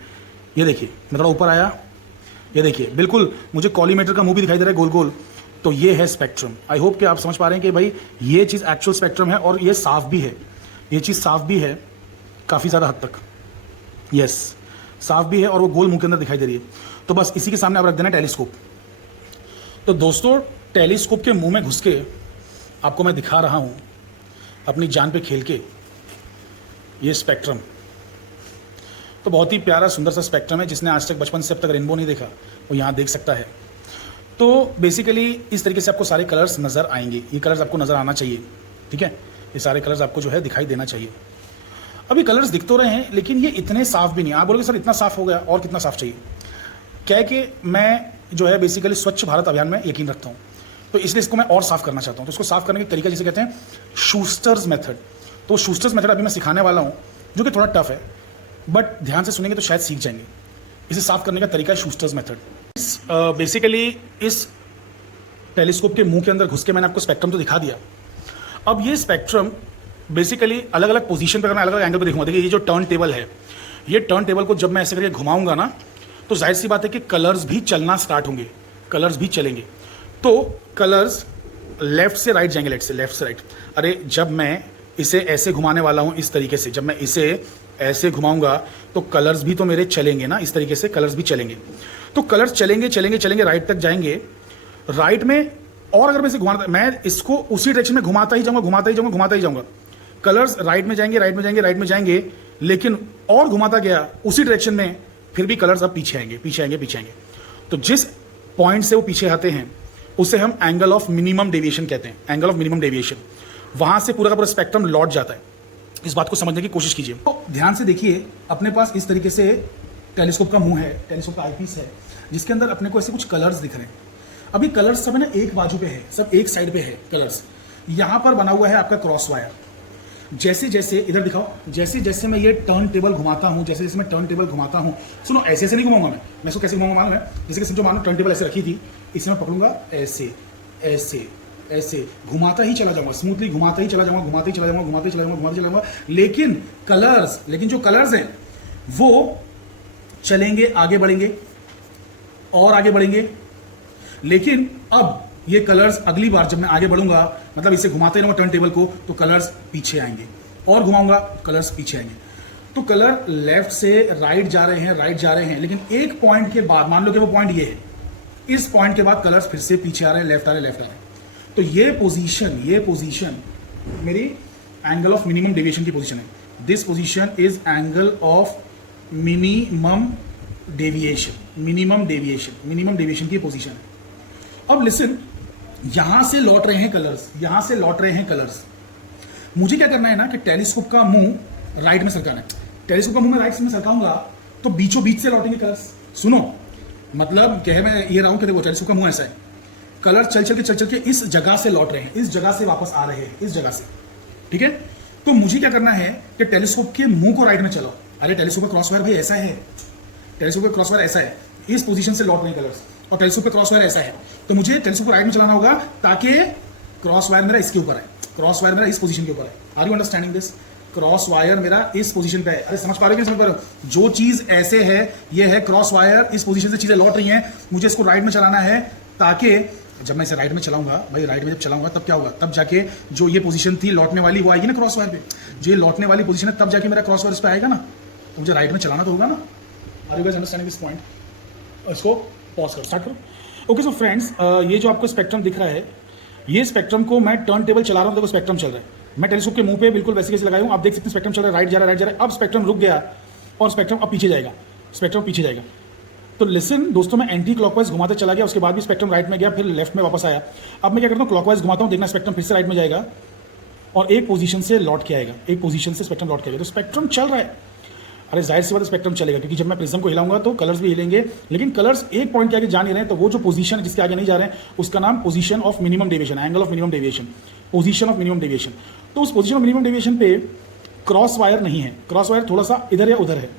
ये देखिए मैं थोड़ा ऊपर आया, ये देखिए बिल्कुल मुझे कॉलीमीटर का मुंह भी दिखाई दे रहा है गोल गोल। तो ये है स्पेक्ट्रम। आई होप कि आप समझ पा रहे हैं कि भाई ये चीज़ एक्चुअल स्पेक्ट्रम है और ये साफ भी है। ये चीज़ साफ भी है काफ़ी ज़्यादा हद तक, यस साफ भी है, और वो गोल मुंह के अंदर दिखाई दे रही है। तो बस इसी के सामने आप रख देना टेलीस्कोप। तो दोस्तों, टेलीस्कोप के मुंह में घुस के आपको मैं दिखा रहा हूँ अपनी जान पे खेल के ये स्पेक्ट्रम। तो बहुत ही प्यारा सुंदर सा स्पेक्ट्रम है। जिसने आज तक बचपन से अब तक रेनबो नहीं देखा वो यहाँ देख सकता है। तो बेसिकली इस तरीके से आपको सारे कलर्स नज़र आएंगे। ये कलर्स आपको नज़र आना चाहिए, ठीक है। ये सारे कलर्स आपको जो है दिखाई देना चाहिए। अभी कलर्स दिख तो रहे हैं लेकिन ये इतने साफ भी नहीं। आप बोलोगे सर इतना साफ हो गया, और कितना साफ चाहिए? क्या है कि मैं जो है बेसिकली स्वच्छ भारत अभियान में यकीन रखता हूँ, तो इसलिए इसको मैं और साफ करना चाहता हूँ। तो इसको साफ करने का तरीका जिसे कहते हैं शूस्टर्स मेथड। तो शूस्टर्स मेथड अभी मैं सिखाने वाला हूँ, जो कि थोड़ा टफ है, बट ध्यान से सुनेंगे तो शायद सीख जाएंगे। इसे साफ करने का तरीका है शूस्टर्स मेथड। बेसिकली इस टेलीस्कोप के मुंह के अंदर घुस के मैंने आपको स्पेक्ट्रम तो दिखा दिया। अब ये स्पेक्ट्रम बेसिकली अलग अलग पोजीशन पे अगर मैं अलग अलग एंगल पे देखूंगा, देखिए ये जो टर्न टेबल है, ये टर्न टेबल को जब मैं ऐसे करके घुमाऊंगा ना, तो जाहिर सी बात है कि कलर्स भी चलना स्टार्ट होंगे, कलर्स भी चलेंगे। तो कलर्स लेफ्ट से राइट जाएंगे, लेफ्ट से राइट। अरे जब मैं इसे ऐसे घुमाने वाला हूँ इस तरीके से, जब मैं इसे ऐसे घुमाऊंगा तो कलर्स भी तो मेरे चलेंगे ना, इस तरीके से कलर्स भी चलेंगे। तो कलर्स चलेंगे चलेंगे चलेंगे, राइट तक जाएंगे। राइट में और अगर मैं इसे घुमाता, मैं इसको उसी डायरेक्शन में घुमाता ही जाऊंगा, घुमाता ही जाऊंगा, घुमाता ही जाऊंगा। कलर्स राइट में जाएंगे, राइट में जाएंगे, राइट में जाएंगे, लेकिन और घुमाता गया उसी डायरेक्शन में, फिर भी कलर्स अब पीछे आएंगे, पीछे आएंगे, पीछे आएंगे। तो जिस पॉइंट से वो पीछे आते हैं उसे हम एंगल ऑफ मिनिमम डेविएशन कहते हैं, एंगल ऑफ मिनिमम डेविएशन। वहां से पूरा का पूरा स्पेक्ट्रम लौट जाता है। इस बात को समझने की कोशिश कीजिए। तो ध्यान से देखिए, अपने पास इस तरीके से टेलीस्कोप का मुंह है, टेलीस्कोप का आईपीस है, जिसके अंदर अपने को ऐसे कुछ कलर्स दिख रहे हैं। अभी कलर्स सब है ना एक बाजू पे है, सब एक साइड पे है कलर्स। यहां पर बना हुआ है आपका क्रॉस वायर। जैसे जैसे इधर दिखाओ, जैसे जैसे मैं ये टर्न टेबल घुमाता हूं, जैसे जैसे मैं टर्न टेबल घुमाता हूं, सुनो ऐसे ऐसे नहीं घुमाऊंगा मैं इसको कैसे घुमाऊंगा मालूम है? जैसे कि समझो मानो टर्न टेबल ऐसे रखी थी, इसे मैं पकड़ूंगा ऐसे ऐसे ऐसे घुमाता ही चला जाऊंगा, स्मूथली घुमाता ही चला जाऊंगा, घुमाते ही चला जाऊंगा, घुमाते ही चला जाऊंगा, घुमाते ही चला जाऊंगा। लेकिन जो कलर्स हैं वो चलेंगे, आगे बढ़ेंगे और आगे बढ़ेंगे। लेकिन अब ये कलर्स अगली बार जब मैं आगे बढ़ूंगा, मतलब इसे घुमाते रहूंगा टर्न टेबल को, तो कलर्स पीछे आएंगे, और घुमाऊंगा कलर्स पीछे आएंगे। तो कलर लेफ्ट से राइट जा रहे हैं, राइट जा रहे हैं, लेकिन एक पॉइंट के बाद, मान लो कि वो पॉइंट ये है, इस पॉइंट के बाद कलर्स फिर से पीछे आ रहे हैं, लेफ्ट आ रहे हैं, लेफ्ट आ रहे हैं। तो ये पोजीशन मेरी एंगल ऑफ मिनिमम डेविएशन की पोजीशन है। This position is angle of minimum deviation, minimum deviation की पोजीशन है। अब लिसन, यहां से लौट रहे हैं कलर्स, यहां से लौट रहे हैं कलर्स। मुझे क्या करना है ना कि टेलीस्कोप का मुंह राइट में सरकाना है। टेलीस्कोप का मुंह में राइट में सरकाऊंगा तो बीचों बीच से लौटेंगे कलर्स। सुनो, मतलब कह मैं ये रहा हूं कि देखो टेलीस्कोप का मुंह ऐसा है, कलर चल चल के इस जगह से लौट रहे हैं, इस जगह से वापस आ रहे हैं, इस जगह से, ठीक है। तो मुझे क्या करना है कि टेलीस्कोप के मुंह को राइट में चलाओ। अरे टेलीस्कोप का क्रॉस वायर भाई ऐसा है, टेलीस्कोप का क्रॉस वायर ऐसा है, इस पोजीशन से लौट रहे हैं कलर्स, और टेलीस्कोप का क्रॉस वायर ऐसा है। तो मुझे टेलीस्कोप को राइट में चलाना होगा ताकि क्रॉस वायर मेरा इसके ऊपर है, क्रॉस वायर मेरा इस पोजीशन के ऊपर है। Are you understanding this? Cross wire मेरा इस पोजीशन पे है। अरे समझ पा रहे हो कि समझ पा रहे हो? जो चीज ऐसे है, ये है क्रॉस वायर, इस पोजीशन से चीजें लौट रही हैं, मुझे इसको राइट में चलाना है ताकि जब मैं इसे राइट में चलाऊंगा, भाई राइट में जब चलाऊंगा तब क्या होगा, तब जाके जो ये पोजीशन थी लौटने वाली वो आएगी ना क्रॉस वायर पे। जो ये लौटने वाली पोजीशन है तब जाके मेरा क्रॉस वायर इस पे आएगा ना, तो मुझे राइट में चलाना तो होगा ना। Are you guys understanding this point? इसको पॉज करो, स्टार्ट करो। ओके सो फ्रेंड्स, ये जो आपको स्पेक्ट्रम दिख रहा है, ये स्पेक्ट्रम को मैं टर्न टेबल चला रहा हूँ, देखो स्पेक्ट्रम चल रहा है। मैं टेलीस्कोप के मुंह पे बिल्कुल वैसे कैसे लगाया हूँ, आप देख सकते हैं स्पेक्ट्रम चल रहा है, राइट जा रहा है, राइट जा रहा है। अब स्पेक्ट्रम रुक गया और स्पेक्ट्रम अब पीछे जाएगा, स्पेक्ट्रम पीछे जाएगा। तो लिसन दोस्तों, मैं एंटी क्लॉकवाइज घुमाते चला गया, उसके बाद भी स्पेक्ट्रम राइट में गया, फिर लेफ्ट में वापस आया। अब मैं क्या करता हूँ, क्लॉकवाइज घुमाता हूँ, देखना स्पेक्ट्रम फिर से राइट में जाएगा और एक पोजीशन से लौट के आएगा, एक पोजीशन से स्पेक्ट्रम लौट के आएगा। तो स्पेक्ट्रम चल रहा है। अरे जाहिर सी बात स्पेक्ट्रम चलेगा, क्योंकि जब मैं प्रिज्म को हिलाऊंगा तो कलर्स भी हिलेंगे, लेकिन कलर्स एक पॉइंट के आगे जा नहीं रहे हैं। तो वो जो पोजीशन है जिसके आगे नहीं जा रहे हैं, उसका नाम position of minimum deviation, angle of minimum deviation, position of minimum deviation. तो उस पोजीशन ऑफ मिनिमम डेविएशन पे क्रॉस वायर नहीं है, क्रॉस वायर थोड़ा सा इधर या उधर है,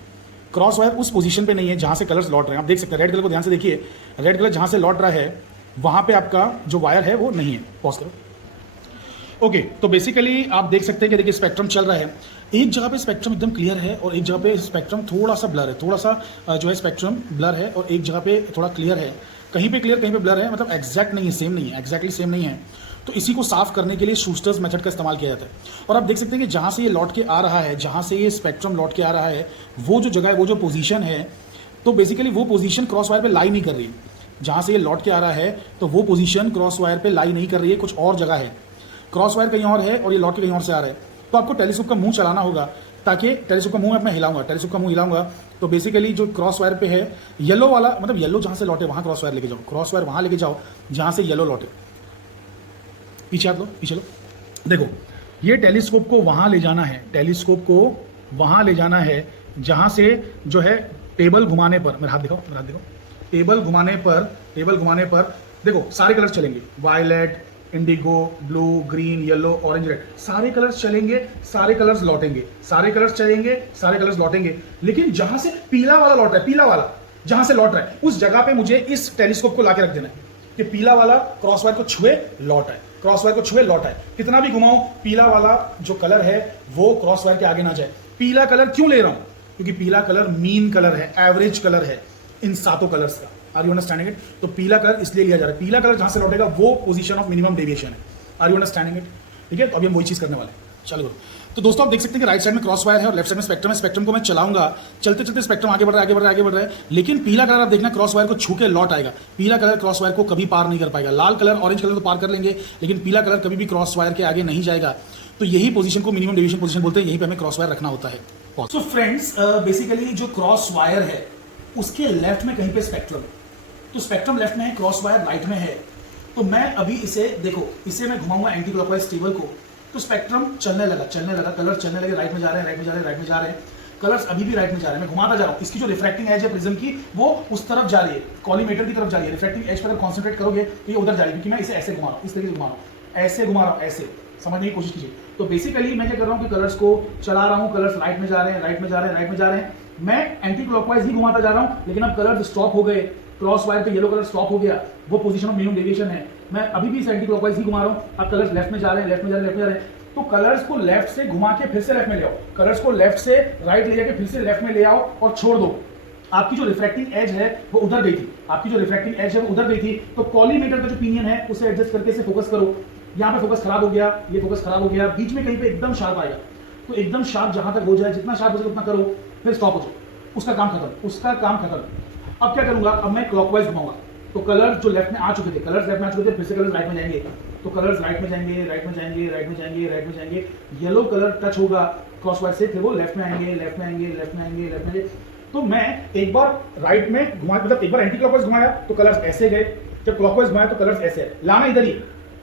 क्रॉस वायर उस पोजीशन पे नहीं है जहां से कलर्स लौट रहे हैं। आप देख सकते हैं रेड कलर को ध्यान से देखिए, रेड कलर जहां से लौट रहा है वहां पे आपका जो वायर है वो नहीं है। पॉज करो। ओके, तो बेसिकली आप देख सकते हैं कि देखिए स्पेक्ट्रम चल रहा है, एक जगह पे स्पेक्ट्रम एकदम क्लियर है और एक जगह पे स्पेक्ट्रम थोड़ा सा ब्लर है, थोड़ा सा जो है स्पेक्ट्रम ब्लर है और एक जगह पे थोड़ा क्लियर है, कहीं पे क्लियर कहीं पे ब्लर है, मतलब एग्जैक्ट नहीं है, सेम नहीं है, एग्जैक्टली सेम नहीं है। तो इसी को साफ करने के लिए शूस्टर्स मेथड का इस्तेमाल किया जाता है। और आप देख सकते हैं कि जहाँ से ये लौट के आ रहा है, जहाँ से ये स्पेक्ट्रम लौट के आ रहा है, वो जो जगह है, वो जो पोजीशन है, तो बेसिकली वो पोजीशन क्रॉस वायर पे लाई नहीं कर रही है। जहाँ से ये लौट के आ रहा है तो वो पोजीशन क्रॉस वायर पे लाई नहीं कर रही है, कुछ और जगह है, क्रॉस वायर कहीं और है और ये लौट के कहीं और से आ रहा है। तो आपको टेलीस्कोप का मुंह चलाना होगा, ताकि टेलीस्कोप का मुंह मैं हिलाऊंगा, टेलीस्कोप का मुंह हिलाऊंगा तो बेसिकली जो क्रॉस वायर पे है येलो वाला, मतलब येलो जहाँ से लौटे वहाँ क्रॉस वायर लेके जाओ, क्रॉस वायर वहाँ लेके जाओ जहाँ से येलो लौटे। पीछे हाथ लो, पीछे लो। देखो ये टेलीस्कोप को वहाँ ले जाना है, टेलीस्कोप को वहाँ ले जाना है जहाँ से जो है टेबल घुमाने पर, मेरा हाथ दिखाओ, मेरा हाथ दिखाओ, टेबल घुमाने पर देखो सारे कलर चलेंगे, violet, indigo, blue, green, yellow, orange, red, सारे कलर्स चलेंगे, सारे कलर्स लौटेंगे, सारे कलर्स चलेंगे, सारे कलर्स लौटेंगे। लेकिन जहां से पीला वाला लौट रहा है, पीला वाला जहां से लौट रहा है उस जगह पे मुझे इस टेलीस्कोप को लाके रख देना है कि पीला वाला क्रॉस वायर को छुए लौट आए, क्रॉस वायर को छुए लौट आए। कितना भी घुमाऊं पीला वाला जो कलर है वो क्रॉस वायर के आगे ना जाए। पीला कलर क्यों ले रहा हूं? क्योंकि पीला कलर मीन कलर है, एवरेज कलर है इन सातों कलर्स का। Are you understanding it? तो पीला कलर इसलिए लिया जा रहा है, पीला कलर जहां से लौटेगा वो पोजीशन ऑफ मिनिमम डेविएशन है। Are you understanding it? ठीक है, तो अभी हम वही चीज करने वाले हैं। चलो तो दोस्तों आप देख सकते हैं कि राइट साइड में क्रॉस वायर है और लेफ्ट साइड में स्पेक्ट्रम है। स्पेक्ट्रम को मैं चलाऊंगा, चलते चलते स्पेक्ट्रम आगे बढ़ रहा है, आगे बढ़ रहा है, आगे बढ़ रहा है। लेकिन पीला कलर आप देखना क्रॉस वायर को छू के लौट आएगा। पीला कलर क्रॉस वायर को कभी पार नहीं कर पाएगा। लाल कलर, ऑरेंज कलर तो पार कर लेंगे, लेकिन पीला कलर कभी भी क्रॉस वायर के आगे नहीं जाएगा। तो यही पोजीशन को मिनिमम डेविएशन पोजीशन बोलते हैं, यहीं पे हमें क्रॉस वायर रखना होता है। सो फ्रेंड्स, बेसिकली जो क्रॉस वायर है उसके लेफ्ट में कहीं पे स्पेक्ट्रम है, तो स्पेक्ट्रम लेफ्ट में है, क्रॉस वायर राइट में है। तो मैं अभी इसे देखो, इसे मैं घुमाऊंगा एंटी क्लॉकवाइज टेबल को, तो स्पेक्ट्रम चलने लगा, कलर चलने लगे, राइट में जा रहे हैं, राइट में जा रहे हैं, राइट में जा रहे हैं, कलर्स अभी भी राइट में जा रहे हैं। मैं घुमाता जा रहा हूँ, इसकी जो रिफ्रैक्टिंग एज है प्रिज्म की वो उस तरफ जा रही है, कॉलीमेटर की तरफ जा रही है। रिफ्रैक्टिंग एज पर अगर कॉन्सेंट्रेट करोगे तो ये उधर जा रही है, क्योंकि मैं इसे ऐसे घुमा रहा हूँ, इस तरीके से घुमा रहा हूँ, ऐसे घुमा रहा हूँ, ऐसे समझने की कोशिश कीजिए। तो बेसिकली मैं क्या कर रहा हूँ कि कलर्स को चला रहा हूँ, कलर्स राइट में जा रहे हैं, राइट में जा रहे हैं, राइट में जा रहे हैं। मैं एंटी क्लॉकवाइज ही घुमाता जा रहा हूँ, लेकिन अब कलर्स स्टॉप हो गए, क्रॉस वायर पे येलो कलर स्टॉप हो गया, वो पोजीशन ऑफ मिनिमम डेविएशन है। मैं अभी भी एंटी क्लॉकवाइज ही घुमा रहा हूँ, अब कलर्स लेफ्ट में जा रहे हैं, लेफ्ट में जा रहे हैं, लेफ्ट में जा रहे हैं। तो कलर्स को लेफ्ट से घुमा के फिर से लेफ्ट में ले आओ, कलर्स को लेफ्ट से राइट ले जाके फिर से लेफ्ट में ले आओ और छोड़ दो। आपकी जो रिफ्रैक्टिंग एज है वो उधर गई थी, आपकी जो रिफ्रैक्टिंग एज है वो उधर गई थी, तो कॉलीमेटर का जो पिनियन है उसे एडजस्ट करके इसे फोकस करो। यहाँ पे फोकस खराब हो गया, ये फोकस खराब हो गया, बीच में कहीं पे एकदम शार्प आएगा, तो एकदम शार्प जहां तक हो जाए, जितना शार्प हो सके उतना करो, फिर स्टॉप हो जाए, उसका काम खत्म, उसका काम खत्म। अब क्या करूंगा, अब मैं क्लॉकवाइज घुमाऊंगा, तो कलर जो लेफ्ट में आ चुके थे, कलर्स लेफ्ट में आ चुके थे, फिर से कलर्स राइट में जाएंगे, तो कलर्स राइट में जाएंगे, राइट में जाएंगे, राइट में जाएंगे, राइट में जाएंगे। येलो कलर टच होगा क्रॉस वायर से, फिर वो लेफ्ट में आएंगे, लेफ्ट में आएंगे, लेफ्ट में आएंगे, लेफ्ट में आएंगे। तो मैं एक बार राइट में घुमा, मतलब एक बार एंटी क्लॉकवाइज घुमाया तो कलर्स ऐसे गए, जब क्लॉकवाइज घुमाया तो कलर्स ऐसे लाना, इधर ही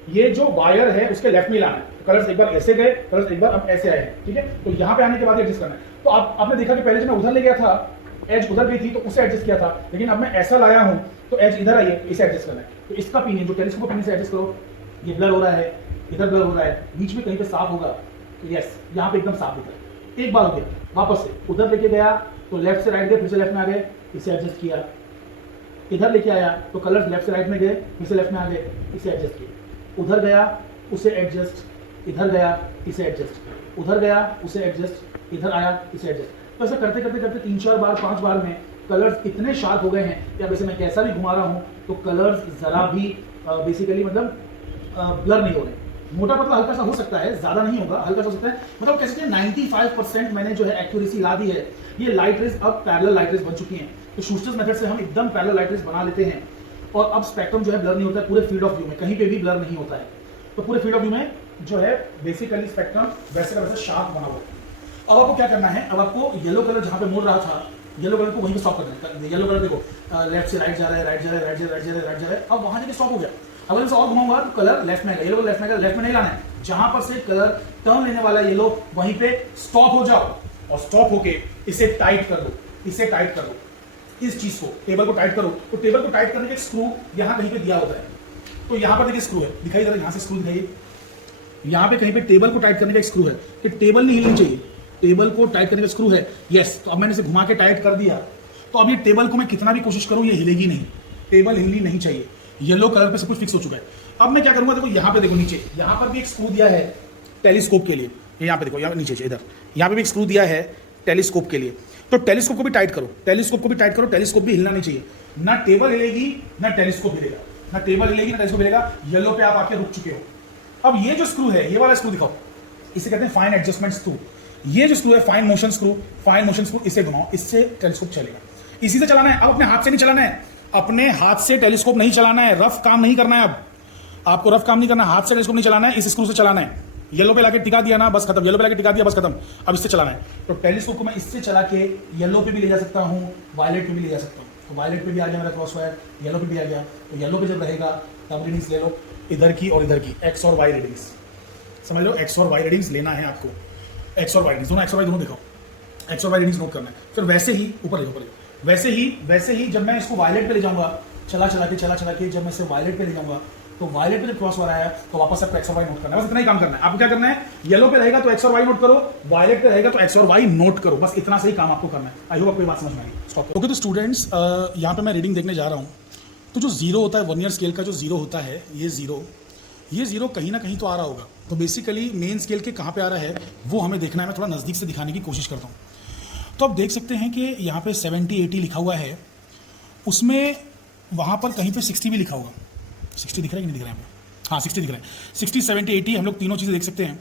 ये जो वायर है उसके लेफ्ट में लाना है। तो कलर्स एक बार ऐसे गए, कलर्स एक बार अब ऐसे आए हैं, ठीक है। तो यहाँ पे आने के बाद एडजस्ट करना है। तो आपने देखा कि पहले जब मैं उधर ले गया था, एज उधर गई थी तो उसे एडजस्ट किया था, लेकिन अब मैं ऐसा लाया हूं तो एज इधर आई है, इसे एडजस्ट करना है। तो इसका पिनियन जो टेलीस्कोप पिनियन से एडजस्ट करो, ये ब्लर हो रहा है, इधर ब्लर हो रहा है, बीच में कहीं पे साफ होगा, तो यस यहाँ पे एकदम साफ दिख रहा है। एक बार हो गया, वापस से उधर लेके गया तो लेफ्ट से राइट गए, फिर से लेफ्ट में आ गए, इसे एडजस्ट किया, इधर लेके आया तो कलर्स लेफ्ट से राइट में गए, फिर से लेफ्ट में आ गए, इसे एडजस्ट किया, उधर गया उसे एडजस्ट, इधर गया इसे एडजस्ट, उधर गया उसे एडजस्ट, इधर आया इसे एडजस्ट। तो ऐसा करते करते करते 3-4 बार 5 बार में कलर्स इतने शार्प हो गए हैं कि अब ऐसे मैं कैसा भी घुमा रहा हूँ तो कलर्स जरा भी बेसिकली मतलब ब्लर नहीं हो रहे। मोटा पतला हल्का सा हो सकता है, ज्यादा नहीं होगा, हल्का सा हो सकता है, मतलब कैसे 95% मैंने जो है एक्यूरेसी ला दी है। ये लाइट रेज अब पैरेलल लाइट रेज बन चुकी हैं, तो शूस्टर्स मेथड से हम एकदम पैरेलल लाइट रेज बना लेते हैं, और अब स्पेक्ट्रम जो है ब्लर नहीं होता है, पूरे फील्ड ऑफ व्यू में कहीं पे भी ब्लर नहीं होता है। तो पूरे फील्ड ऑफ व्यू में जो है बेसिकली स्पेक्ट्रम वैसे का वैसे शार्प बना हुआ है। अब आपको क्या करना है, अब आपको येलो कलर जहां पे मुड़ रहा था, येलो कलर को वहीं पे स्टॉप करना है। येलो कलर देखो लेफ्ट से राइट जा रहा है, राइट जा रहा है, राइट जा रहा है, राइट जा रहा है, राइट जा रहा है, अब वहां जाके स्टॉप हो गया। अगर इसे और घुमाऊंगा तो कलर लेफ्ट में आएगा, येलो लेफ्ट में आएगा, लेफ्ट में नहीं लाना है, जहां पर से कलर टर्न लेने वाला येलो वहीं पे स्टॉप हो जाओ, और स्टॉप होके इसे टाइट कर दो, इसे टाइट कर दो, इस चीज को, टेबल को टाइट करो। तो टेबल को टाइट करने के स्क्रू यहाँ कहीं पे दिया होता है, तो यहाँ पर देखिए स्क्रू है, दिखाई जरा, यहाँ से स्क्रू दिखाइए, यहाँ पे कहीं पे टेबल को टाइट करने का स्क्रू है, कि टेबल नहीं हिलनी चाहिए, टेबल को टाइट करने का स्क्रू है। यस, तो अब मैंने इसे घुमा के टाइट कर दिया, तो अब ये टेबल को मैं कितना भी कोशिश करूं ये हिलेगी नहीं, टेबल हिलनी नहीं चाहिए। येलो कलर पे सब कुछ फिक्स हो चुका है। अब मैं क्या करूंगा, देखो यहाँ पे देखो नीचे, यहाँ पर भी एक स्क्रू दिया है टेलीस्कोप के लिए, यहाँ पे देखो, यहाँ नीचे इधर, यहाँ पे भी एक स्क्रू दिया है टेलीस्कोप के लिए। तो टेलीस्कोप को भी टाइट करो, टेलीस्कोप को भी टाइट करो, टेलीस्कोप भी हिलना नहीं चाहिए, ना टेबल हिलेगी ना टेलीस्कोप हिलेगा, ना टेबल हिलेगी ना टेलीस्कोप हिलेगा। येलो पे आप आके रुक चुके हो। अब ये जो स्क्रू है, ये वाला स्क्रू दिखाओ, इसे कहते हैं फाइन एडजस्टमेंट स्क्रू। ये जो स्क्रू है fine motion screw, fine motion screw, इसे घुमाओ, इससे टेलीस्कोप चलेगा। इसी से चलाना है, अब अपने हाथ से नहीं चलाना है, अपने हाथ से टेलीस्कोप नहीं चलाना है, रफ काम नहीं करना है। अब आपको रफ काम नहीं करना, हाथ से टेलीस्कोप नहीं चलाना है, इस स्क्रू से चलाना है। येलो पे लाके टिका दिया ना, बस खत्म, येलो पे लाके टिका दिया, बस खत्म। अब इससे चलाना है, तो टेलीस्कोप को मैं इससे चला के येलो पे भी ले जा सकता हूँ, वायलेट पे भी ले जा सकता हूँ। तो वायलेट पे भी आ गया मेरा क्रॉस वायर, येलो पे भी आ गया। तो येलो पे जब रहेगा तब रीडिंग्स ले लो, इधर की और इधर की, एक्स और वाई रीडिंग्स, समझ लो, एक्स और वाई रीडिंग्स लेना है आपको, एक्स और वाई रीडिंग्स दोनों, एक्स और वाई दोनों दिखाओ, एक्स और वाई रीडिंग्स नोट करना है। फिर वैसे ही ऊपर देखो, वैसे ही जब मैं इसको वायलेट पे ले जाऊंगा, चला चला के जब मैं इसे वायलेट पे ले जाऊंगा, तो वायलेट पे जब क्रॉस वायर आया तो वापस आपको एक्स और वाई नोट करना है, बस इतना ही काम करना है। आपको क्या करना है, येलो पे रहेगा तो एक्स और वाई नोट करो, वायलेट पे रहेगा तो एक्स और वाई नोट करो, बस इतना सही काम आपको करना है। आई होप आपको ये बात समझ में आई। स्टॉप। ओके, तो स्टूडेंट्स यहाँ पे मैं रीडिंग देखने जा रहा हूँ, तो जो जीरो होता है, वर्नियर स्केल का जो जीरो होता है, ये जीरो कहीं ना कहीं तो आ रहा होगा। तो बेसिकली मेन स्केल के कहाँ पे आ रहा है वो हमें देखना है। मैं थोड़ा नज़दीक से दिखाने की कोशिश करता हूँ। तो आप देख सकते हैं कि यहाँ पे 70-80 लिखा हुआ है, उसमें वहाँ पर कहीं पे 60 भी लिखा होगा। 60 दिख रहा है कि नहीं दिख रहा है? हाँ 60 दिख रहा है। 60, 70, 80 हम लोग तीनों चीज़ें देख सकते हैं।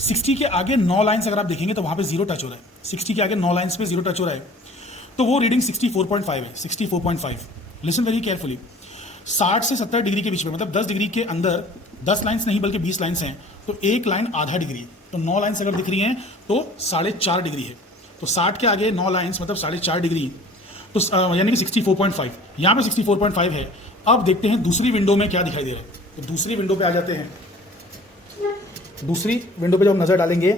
60 के आगे 9 लाइन्स अगर आप देखेंगे तो वहाँ पे जीरो टच हो रहा है। 60 के आगे 9 लाइन्स पे जीरो टच हो रहा है, तो वो रीडिंग 64.5 है। 64.5, लिसन वेरी केयरफुली। 60 से 70 डिग्री के बीच में, मतलब 10 डिग्री के अंदर 10 लाइन्स नहीं बल्कि 20 लाइन्स हैं, तो एक लाइन आधा डिग्री है। तो 9 लाइन्स अगर दिख रही हैं तो 4.5 डिग्री है। तो 60 के आगे 9 लाइन्स मतलब 4.5 डिग्री, तो यानी कि 64.5, यहाँ पे 64.5 है। अब देखते हैं दूसरी विंडो में क्या दिखाई दे रहा है। तो दूसरी विंडो पे आ जाते हैं। दूसरी विंडो पे जब हम नज़र डालेंगे,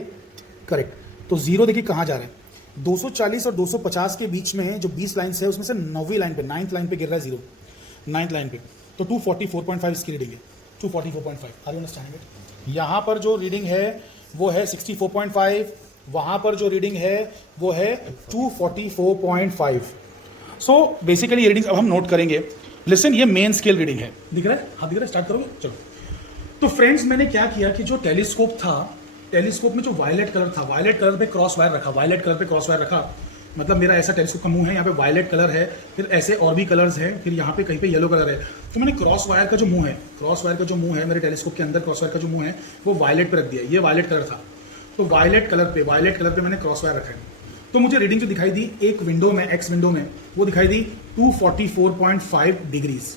करेक्ट, तो जीरो देखिए कहाँ जा रहा है, 240 और 250 के बीच में जो 20 लाइन्स है उसमें से 9वीं लाइन पे, 9th लाइन पे गिर रहा है जीरो, 9th लाइन पे। तो 244.5 इसकी रीडिंग है, 244.5। Are you understanding it? यहाँ पर जो रीडिंग है वो है 64.5, वहाँ पर जो रीडिंग है वो है 244.5। सो बेसिकली ये रीडिंग अब हम नोट करेंगे। लिसन, ये मेन स्केल रीडिंग है, दिख रहा है, हाथ दिख रहा है, स्टार्ट करोगे, चलो। तो फ्रेंड्स मैंने क्या किया कि जो टेलीस्कोप था, टेलीस्कोप में जो वायलेट कलर था, वायलेट कलर पे क्रॉस वायर रखा, वायलेट कलर पे क्रॉस वायर रखा, मतलब मेरा ऐसा टेलीस्कोप का मुंह है, यहाँ पे वायलेट कलर है, फिर ऐसे और भी कलर्स हैं, फिर यहाँ पे कहीं पे येलो कलर है। तो मैंने क्रॉस वायर का जो मुंह है, क्रॉस वायर का जो मुंह है मेरे टेलीस्कोप के अंदर, क्रॉस वायर का जो मुंह है वो वायलेट पे रख दिया। ये वायलेट कलर था, तो वायलेट कलर पे मैंने क्रॉस वायर रखा है। तो मुझे रीडिंग जो दिखाई दी एक विंडो में, एक्स विंडो में, वो दिखाई दी 244.5 डिग्रीज,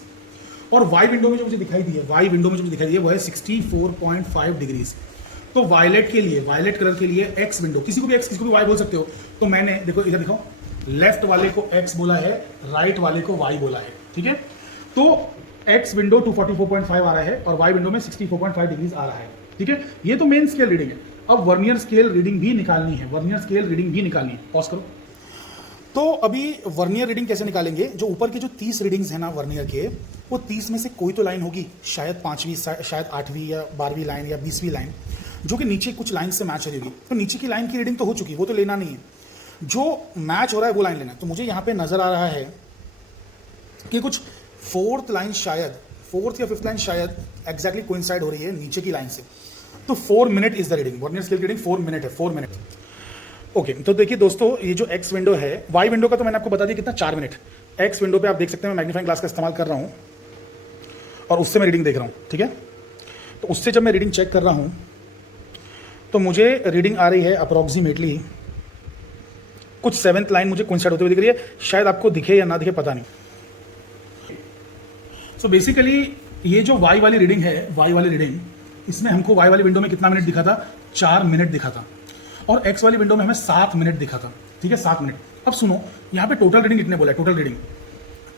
और वाई विंडो में जो मुझे दिखाई दी है, वाई विंडो में जो मुझे दिखाई दी है वो है 64.5 डिग्रीज। तो वायलेट के लिए, वायलेट कलर के लिए एक्स विंडो, किसी को भी एक्स, किसी को भी वाई बोल सकते हो। तो मैंने देखो इधर दिखाओ, लेफ्ट वाले को एक्स बोला है, राइट वाले को वाई बोला है, ठीक है। तो एक्स विंडो 244.5 आ रहा है और वाई विंडो में 64.5 डिग्रीज आ रहा है, ठीक है। ये तो मेन स्केल रीडिंग है। अब वर्नियर स्केल रीडिंग भी निकालनी है, वर्नियर स्केल रीडिंग भी निकालनी है। पॉज करो। तो अभी वर्नियर रीडिंग कैसे निकालेंगे? जो ऊपर के जो 30 रीडिंग्स है ना वर्नियर के, वो 30 में से कोई तो लाइन होगी, शायद 5वीं, शायद 8वीं या 12वीं लाइन या 20वीं लाइन, जो कि नीचे कुछ लाइन से मैच हो रही होगी। तो नीचे की लाइन की रीडिंग तो हो चुकी, वो तो लेना नहीं है, जो मैच हो रहा है वो लाइन लेना है। तो मुझे यहाँ पे नजर आ रहा है कि कुछ 4th लाइन शायद, 4th या 5th लाइन शायद एग्जैक्टली कोइंसाइड हो रही है नीचे की लाइन से। तो 4 minute is the reading, vernier scale reading 4 minute है, 4 मिनट। ओके, तो देखिए दोस्तों, ये जो एक्स विंडो है, वाई विंडो का तो मैंने आपको बता दिया कितना, 4 मिनट। एक्स विंडो पे आप देख सकते हैं मैं मैग्नीफाइंग ग्लास का इस्तेमाल कर रहा हूं और उससे मैं रीडिंग देख रहा हूं, ठीक है। तो उससे जब मैं रीडिंग चेक कर रहा हूं तो मुझे रीडिंग आ रही है अप्रॉक्सीमेटली कुछ 7th लाइन मुझे कोइंसाइड होते हुए दिख रही है, शायद आपको दिखे या ना दिखे पता नहीं। सो बेसिकली ये जो वाई वाली रीडिंग है, वाई वाली रीडिंग, इसमें हमको वाई वाली विंडो में कितना मिनट दिखा था, 4 मिनट दिखा था, और एक्स वाली विंडो में हमें 7 मिनट दिखा था, ठीक है, 7 मिनट। अब सुनो, यहाँ पे टोटल रीडिंग कितने बोला है? टोटल रीडिंग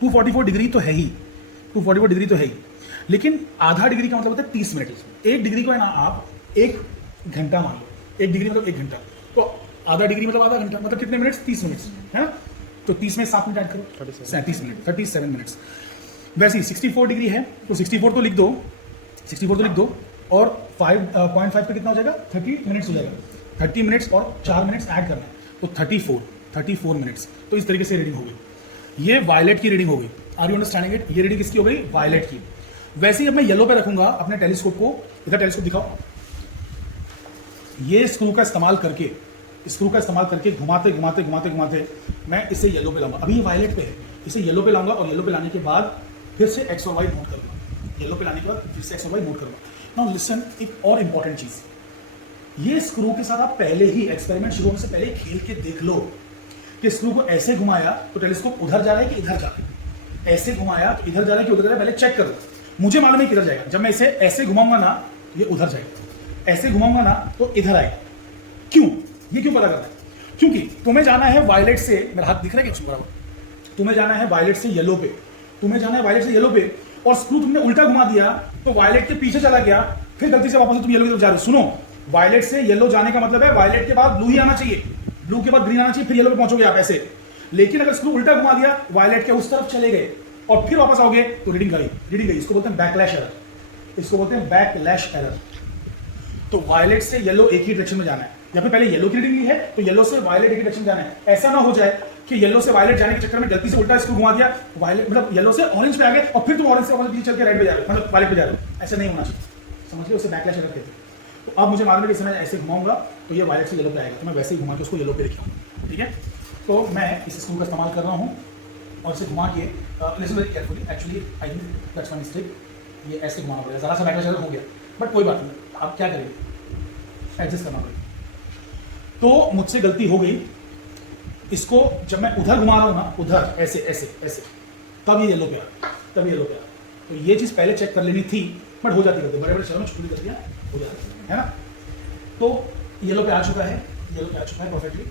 244 डिग्री तो है ही, 244 डिग्री तो है ही, लेकिन आधा डिग्री का मतलब होता है 30 मिनट। 1 डिग्री को है ना आप 1 घंटा मान लो, 1 डिग्री मतलब 1 घंटा, तो आधा डिग्री मतलब आधा घंटा, मतलब कितने मिनट्स? 30 मिनट्स, है ना। तो 30 में 7 मिनट ऐड करो, 37 मिनट, 37 मिनट्स। वैसे ही 64 डिग्री है तो 64 तो लिख दो, 64 तो लिख दो, और 5.5 पे कितना हो जाएगा? 30 मिनट्स हो जाएगा। 30 मिनट्स और 4 मिनट्स ऐड करना है, तो 34 मिनट्स। तो इस तरीके से रीडिंग हो गई, ये वायलेट की रीडिंग हो गई। Are you understanding it? ये रीडिंग किसकी हो गई? वायलेट की। वैसे ही अब मैं येलो पे रखूंगा अपने टेलीस्कोप को, इधर टेलीस्कोप दिखाओ, ये स्क्रू का इस्तेमाल करके, स्क्रू का इस्तेमाल करके घुमाते घुमाते घुमाते घुमाते मैं इसे येलो पे लाऊंगा। अभी ये वायलेट पे है, इसे येलो पे लाऊंगा, और येलो पे लाने के बाद फिर से एक्स और वाई नोट करूंगा। येलो पे लाने के बाद फिर से एक्स और वाई नोट करूंगा। नाउ लिसन, एक और इंपॉर्टेंट चीज, ये स्क्रू के साथ आप पहले ही एक्सपेरिमेंट शुरू होने से पहले खेल के देख लो कि स्क्रू को ऐसे घुमाया तो टेलीस्कोप उधर जा रहा है कि इधर जा रहा है, ऐसे घुमाया तो इधर जा रहा है कि उधर जा रहा है, पहले चेक कर लो। मुझे मालूम है किधर जाएगा, जब मैं इसे ऐसे घुमाऊंगा ना ये उधर जाएगा, ऐसे घुमाऊंगा ना तो इधर आएगा। क्यों? ये क्यों पता करना है? क्योंकि तुम्हें जाना है वायलेट से, मेरा हाथ दिख रहा है क्या बराबर, तुम्हें जाना है वायलेट से येलो पे, तुम्हें जाना है वायलेट से येलो पे, और स्क्रू तुमने उल्टा घुमा दिया तो वायलेट के पीछे चला गया, फिर गलती से वापस तुम येलो की तरफ जा रहे हो। सुनो, वायलेट से येलो जाने का मतलब है वायलेट के बाद ब्लू ही आना चाहिए, ब्लू के बाद ग्रीन आना चाहिए, फिर येलो पे पहुंचोगे आप ऐसे। लेकिन अगर स्क्रू उल्टा घुमा दिया, वायलेट के उस तरफ चले गए और फिर वापस आओगे तो रीडिंग गई। इसको बोलते हैं बैकलैश एरर, इसको बोलते हैं बैकलैश एरर। तो वायलेट से येलो एक ही डायरेक्शन में जाना है, या फिर पहले येलो की रीडिंग ली है तो येलो से वायलेट एक ही डायरेक्शन जाना है। ऐसा ना हो जाए कि येलो से वायलेट जाने के चक्कर में गलती से उल्टा स्क्रू घुमा दिया, वायलेट मतलब येलो से ऑरेंज पे आ गए और फिर तुम ऑरेंज से वापस चल के रेड पे जा रहे हो, मतलब वायलेट पे जा रहे हो। ऐसा नहीं होना चाहिए, समझ लो, उसे बैकलैश एरर कहते हैं। तो अब मुझे मालूम है कि मैं ऐसे घुमाऊंगा तो ये वायलेट से येलो पे आएगा, तो मैं वैसे ही घुमा के उसको येलो पे लिखूंगा, ठीक है। तो मैं इस स्क्रू का इस्तेमाल कर रहा हूँ और इसे घुमा के, listen very carefully, actually I think that's my mistake, ये ऐसे घुमाना पड़ेगा, ज़रा सा बैकलैश एरर हो गया, बट कोई बात नहीं, आप क्या करेंगे, एडजस्ट करना पड़ेगा। तो मुझसे गलती हो गई, इसको जब मैं उधर घुमा रहा हूँ ना, उधर ऐसे ऐसे ऐसे, तब ये येलो पे आ, तब येलो पे आ। तो ये चीज़ पहले चेक कर लेनी थी, बट हो जाती है, बड़े बड़े शहरों में छोटी गलतियाँ हो जाती है ना। तो येलो पे आ चुका है, येलो पे आ चुका है परफेक्टली।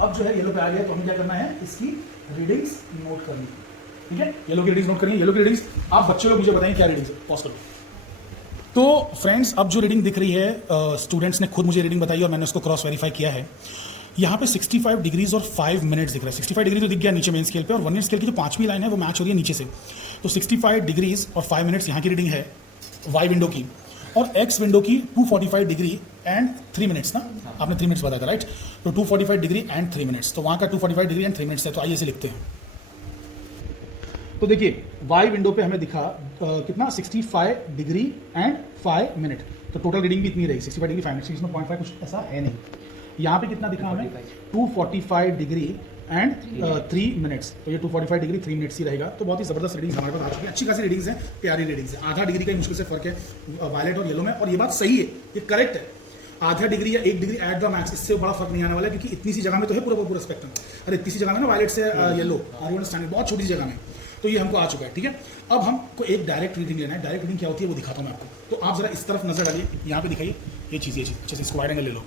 अब जो है येलो पे आ गया, तो हमें क्या करना है, इसकी रीडिंग्स नोट करनी है। ठीक है, येलो की रीडिंग्स नोट करनी है। येलो की रीडिंग्स आप बच्चे लोग मुझे बताएं क्या रीडिंग्स है, पॉज करो। तो फ्रेंड्स, अब जो रीडिंग दिख रही है, स्टूडेंट्स ने खुद मुझे रीडिंग बताई और मैंने उसको क्रॉस वेरीफाई किया है। यहाँ पे 65 डिग्रीज और 5 मिनट्स दिख रहा है। 65 डिग्री तो दिख गया नीचे मेन स्केल पे, और 1 मिनट स्केल की जो 5वीं लाइन है वो मैच हो रही है नीचे से। तो 65 डिग्रीज और 5 मिनट्स यहाँ की रीडिंग है वाई विंडो की, और एक्स विंडो की 245 डिग्री एंड 3 मिनट्स ना, आपने 3 मिनट्स बताया था राइट। तो 245 डिग्री एंड 3 मिनट्स, तो वहाँ का 245 डिग्री एंड 3 मिनट्स है। तो आइए इसे लिखते हैं। तो देखिए वाई विंडो पे हमें दिखा कितना 65 डिग्री एंड 5 मिनट, तो टोटल रीडिंग भी इतनी रही 65 डिग्री 5 मिनट, इसमें 0.5 कुछ ऐसा है नहीं। यहाँ पे कितना दिखा हमें 245 डिग्री एंड 3 मिनट्स, तो ये 245 डिग्री 3 मिनट्स ही रहेगा। तो बहुत ही जबरदस्त रीडिंग्स हमारे पास आ चुकी है, अच्छी खासी रीडिंग्स है, प्यारी रीडिंग्स है। आधा डिग्री का ही मुश्किल से फर्क है वायलेट और येलो में, और ये बात सही है, ये करेक्ट है। आधा डिग्री या 1 डिग्री एट द मैक्स, इससे बड़ा फर्क नहीं आने वाला है, क्योंकि इतनी सी जगह में तो है पूरा स्पेक्ट्रम। अरे इतनी सी जगह में ना वायलेट से येलो, आर यू अंडरस्टैंड, बहुत छोटी जगह में, तो ये हमको आ चुका है। ठीक है, अब हमको एक डायरेक्ट रीडिंग लेना है। डायरेक्ट रीडिंग क्या होती है वो दिखाता हूँ मैं आपको। तो आप जरा इस तरफ नजर डालिए, यहाँ पे दिखाइए ये चीज़, जैसे इसको वाइड एंगल ले लो।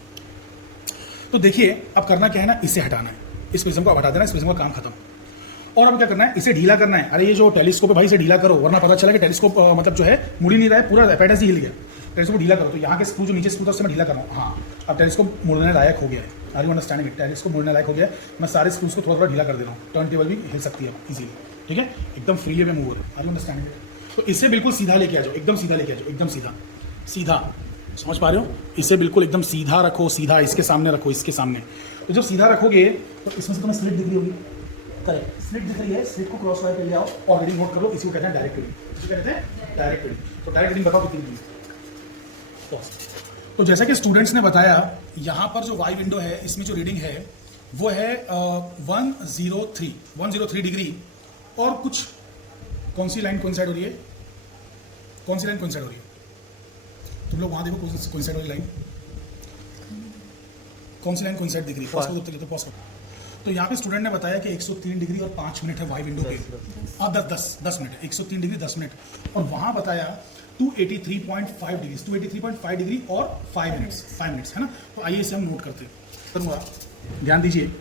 तो देखिए अब करना क्या है ना, इसे हटाना है, इस प्रिज्म को हटा देना, इस प्रिज्म का काम खत्म। और अब क्या करना है, इसे ढीला करना है। अरे ये जो टेलीस्कोप है भाई, इसे ढीला करो, वरना पता चला कि टेलीस्कोप मतलब जो है मुड़ ही नहीं रहा है, पूरा एपेटस ही हिल गया। टेलीस्कोप ढीला करो, तो यहाँ के स्क्रू जो नीचे स्क्रू था उससे मैं ढीला कर रहा हूँ। हाँ, अब टेलीस्कोप मुड़ने लायक हो गया है। Are you understanding it? Telescope मुड़ने लायक हो गया है। मैं सारे स्क्रूज को थोड़ा ढीला कर दे रहा हूँ, टर्न टेबल भी हिल सकती है इजीली। ठीक है, एकदम फ्रीली में मूव हो रहा है। Are you understanding it? तो इसे बिल्कुल सीधा लेके आ जाओ, एकदम सीधा लेके आ जाओ, एकदम सीधा सीधा, समझ पा रहे हो? इसे बिल्कुल एकदम सीधा रखो, सीधा इसके सामने रखो, इसके सामने। तो जब सीधा रखोगे तो इसमें से तुम्हें स्लिट दिख रही होगी, करेक्ट, स्लिट दिख रही है, स्लिट को क्रॉस वायर कर ले आओ और रीडिंग नोट करो। इसी को कहते हैं डायरेक्ट रीडिंग। इसे कहते हैं डायरेक्ट रीडिंग। तो डायरेक्ट रीडिंग बताओ कितनी रीडिंग? तो जैसा कि स्टूडेंट्स ने बताया, यहाँ पर जो वाई विंडो है इसमें जो रीडिंग है वो है 103 डिग्री और कुछ। कौन सी लाइन कोइंसाइड हो रही है? कौन सी लाइन कोइंसाइड हो रही है? तुम लोग वहां देखो, कोइंसाइड हो रही लाइन, कौन सी लाइन कोइंसाइड दिख रही है? पॉज करो। तो यहाँ पे स्टूडेंट ने बताया कि 103 डिग्री और 5 मिनट है वाई विंडो पे। हाँ, 10 मिनट, 103 डिग्री 10 मिनट, और वहां बताया 283.5 डिग्री, 283.5 डिग्री और 5 मिनट्स है ना। तो आइए इसे हम नोट करते हैं। करूँगा, ध्यान दीजिए,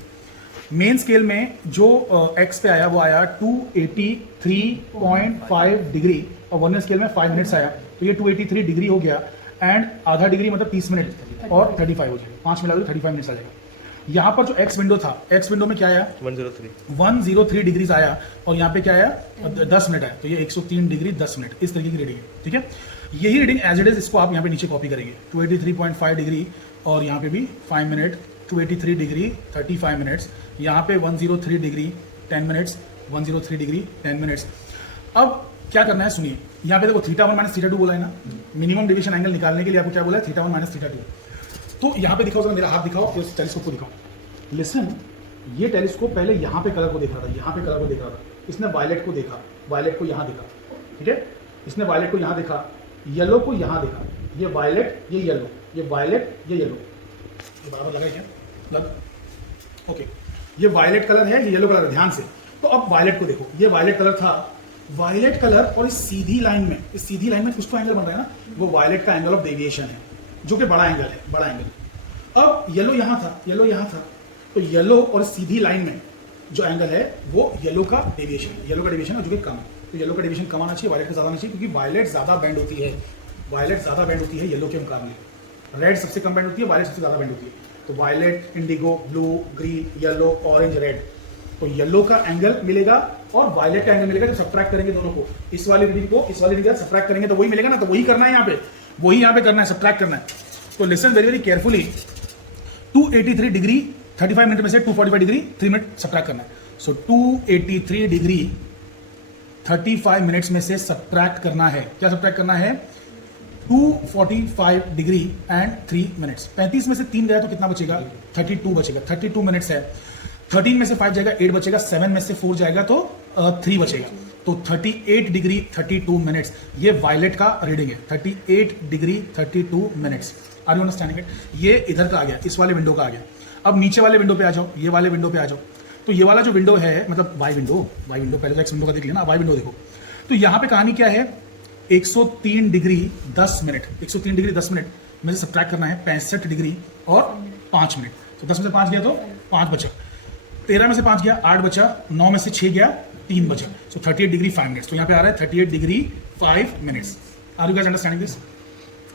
मेन स्केल में जो एक्स पे आया वो आया 283.5 डिग्री, और 1 स्केल में 5 मिनट्स आया, तो ये 283 डिग्री हो गया, एंड आधा डिग्री मतलब 30 मिनट और 35 हो जाएगा, 5 मिला दो 35 मिनट्स आ जाएगा। यहाँ पर जो एक्स विंडो था, एक्स विंडो में क्या आया? 103 डिग्रीज आया, और यहाँ पे क्या आया? 10 मिनट आया, तो ये 103 डिग्री 10 मिनट, इस तरीके की रीडिंग है। ठीक है, यही रीडिंग एज इट इज इसको आप यहाँ पे नीचे कॉपी करेंगे। 283.5 डिग्री और यहाँ पे भी 5 मिनट, 283 डिग्री 35 मिनट्स, यहाँ पे 103 डिग्री 10 मिनट्स, 103 डिग्री 10 मिनट्स। अब क्या करना है सुनिए, यहाँ पे देखो θ1 माइनस θ2 बोला है ना, मिनिमम डिवीजन एंगल निकालने के लिए आपको क्या बोला है? θ1 माइनस θ2। तो यहाँ पे दिखाओ, जरा मेरा हाथ दिखाओ, फिर टेलीस्कोप को दिखाओ। लिसन, ये टेलीस्कोप पहले यहाँ पे कलर को देख रहा था, यहाँ पे कलर को देख रहा था, इसने वायलेट को देखा, वायलेट को यहाँ देखा। ठीक है, इसने वायलेट को यहाँ देखा, येलो को यहाँ देखा, ये वायलेट, ये येलो, ये वायलेट, ये येलो। ये बराबर लगा क्या? लगा, ओके। ये वायलेट कलर है, ये येलो कलर है, ध्यान से। तो अब वायलेट को देखो, ये वायलेट कलर था, वायलेट कलर और इस सीधी लाइन में, कुछ तो एंगल बन रहा है ना, वो वायलेट का एंगल ऑफ डेविएशन है, जो कि बड़ा एंगल है, बड़ा एंगल। अब येलो यहाँ था, येलो यहाँ था, तो येलो और सीधी लाइन में जो एंगल है वो येलो का डेविएशन है, येलो का डेविएशन है जो कि कम है। तो येलो का डेविएशन कम आना चाहिए, वायलेट का ज्यादा आना चाहिए, क्योंकि वायलेट ज्यादा बेंड होती है, वायलेट ज्यादा बेंड होती है येलो के मुकाबले। रेड सबसे कम बेंड होती है, वायलेट सबसे ज्यादा बेंड होती है। तो violet, indigo, blue, green, yellow, orange, red. तो येलो का एंगल मिलेगा और वायलेट का एंगल मिलेगा, जब सब्ट्रैक्ट करेंगे दोनों को, इस वाली रीडिंग को इस वाली रीडिंग का सब्ट्रैक्ट करेंगे तो वही मिलेगा ना। तो वही करना है यहाँ पे, वही यहाँ पे करना है, सब्ट्रैक्ट करना है। तो listen very very carefully, 283 degree 35 minute में से 245 डिग्री 3 मिनट सब्ट्रैक्ट करना है। सो 283 डिग्री 35 मिनट्स में से सब्ट्रैक्ट करना है। क्या सब्ट्रैक्ट करना है? 245 डिग्री एंड 3 मिनट्स। 35 में से 3 गया तो कितना बचेगा? 32 बचेगा। 32 मिनट्स है। 13 में से 5 जाएगा, 8 बचेगा। 7 में से 4 जाएगा तो 3 बचेगा। तो 38 डिग्री 32 मिनट्स ये वायलेट का रीडिंग है। 38 degree 32 minutes. Are you understanding it? ये इधर का आ गया, इस वाले विंडो का आ गया। अब नीचे वाले विंडो पे आ जाओ, ये वाले विंडो पे आ जाओ। तो ये वाला जो विंडो है, मतलब वाई विंडो पहले तो एक्स विंडो का देख लिया ना, वाई विंडो देखो। तो यहाँ पे कहानी क्या है? 103 डिग्री 10 मिनट, 103 डिग्री 10 मिनट में से सब्ट्रैक्ट करना है 65 डिग्री और 5 मिनट। तो 10 में से 5 गया तो 5 बचा, 13 में से 5 गया 8 बचा, 9 में से 6 गया 3 बचा, सो 38 डिग्री 5 मिनट्स। तो यहाँ पे आ रहा है 38 degree 5 minutes. Are you guys understanding this?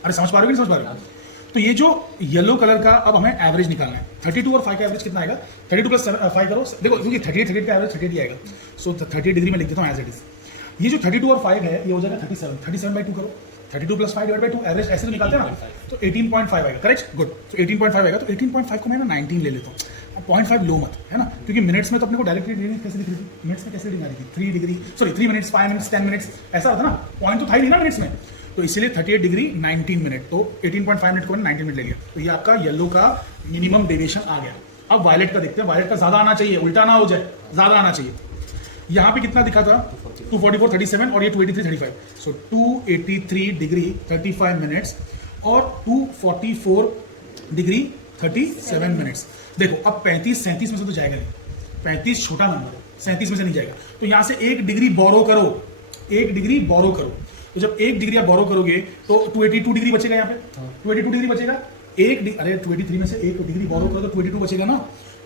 अरे समझ पा रहे हो कि नहीं समझ पा रहे हो? तो ये जो येलो कलर का अब हमें एवरेज निकालना है, 32 और 5 का एवरेज कितना आएगा? 32 प्लस 5 करो, देखो क्योंकि 38 का एवरेज 38 आएगा, सो 38 डिग्री में लिख देता हूँ एज इट इज। ये जो 32 और 5 है ये हो जाएगा 37/2 करो, 32 प्लस 5 डिवाइड बाय 2, एवरेज ऐसे तो निकालते हैं ना, तो 18.5 आएगा, करेक्ट, गुड। तो 18.5 आएगा, तो 18.5 को मैं ना 19 ले लेता हूँ, 0.5 लो मत, है ना, क्योंकि मिनट्स में तो अपने को डायरेक्टली रीडिंग कैसे दिख रही थी, मिनट्स में कैसे रीडिंग आ रही थी, 3 degree, sorry 3 minutes, 5 minutes, 10 minutes, ऐसा होता ना, पॉइंट तो था ही नहीं ना मिनट्स में, तो इसीलिए 38 डिग्री 19 मिनट, तो 18.5 मिनट को मैंने 19 मिनट ले लिया। तो ये आपका येलो का मिनिमम डेविएशन आ गया। अब वायलेट का देखते हैं, वायलेट का ज्यादा आना चाहिए, उल्टा ना हो जाए, ज्यादा आना चाहिए। यहाँ पे कितना दिखा था? 244 37 और ये 283 35, सो 283 डिग्री 35 मिनट्स और 244 डिग्री 37 मिनट्स। देखो अब 35 37 में से तो जाएगा नहीं, 35 छोटा नंबर है, 37 में से नहीं जाएगा, तो यहाँ से 1 डिग्री बोरो करो, 1 डिग्री बोरो करो। तो जब 1 डिग्री आप बोरो करोगे तो 282 डिग्री बचेगा, यहाँ पे 282 डिग्री बचेगा, अरे 283 में से 1 डिग्री बोरो करो तो 282 बचेगा ना,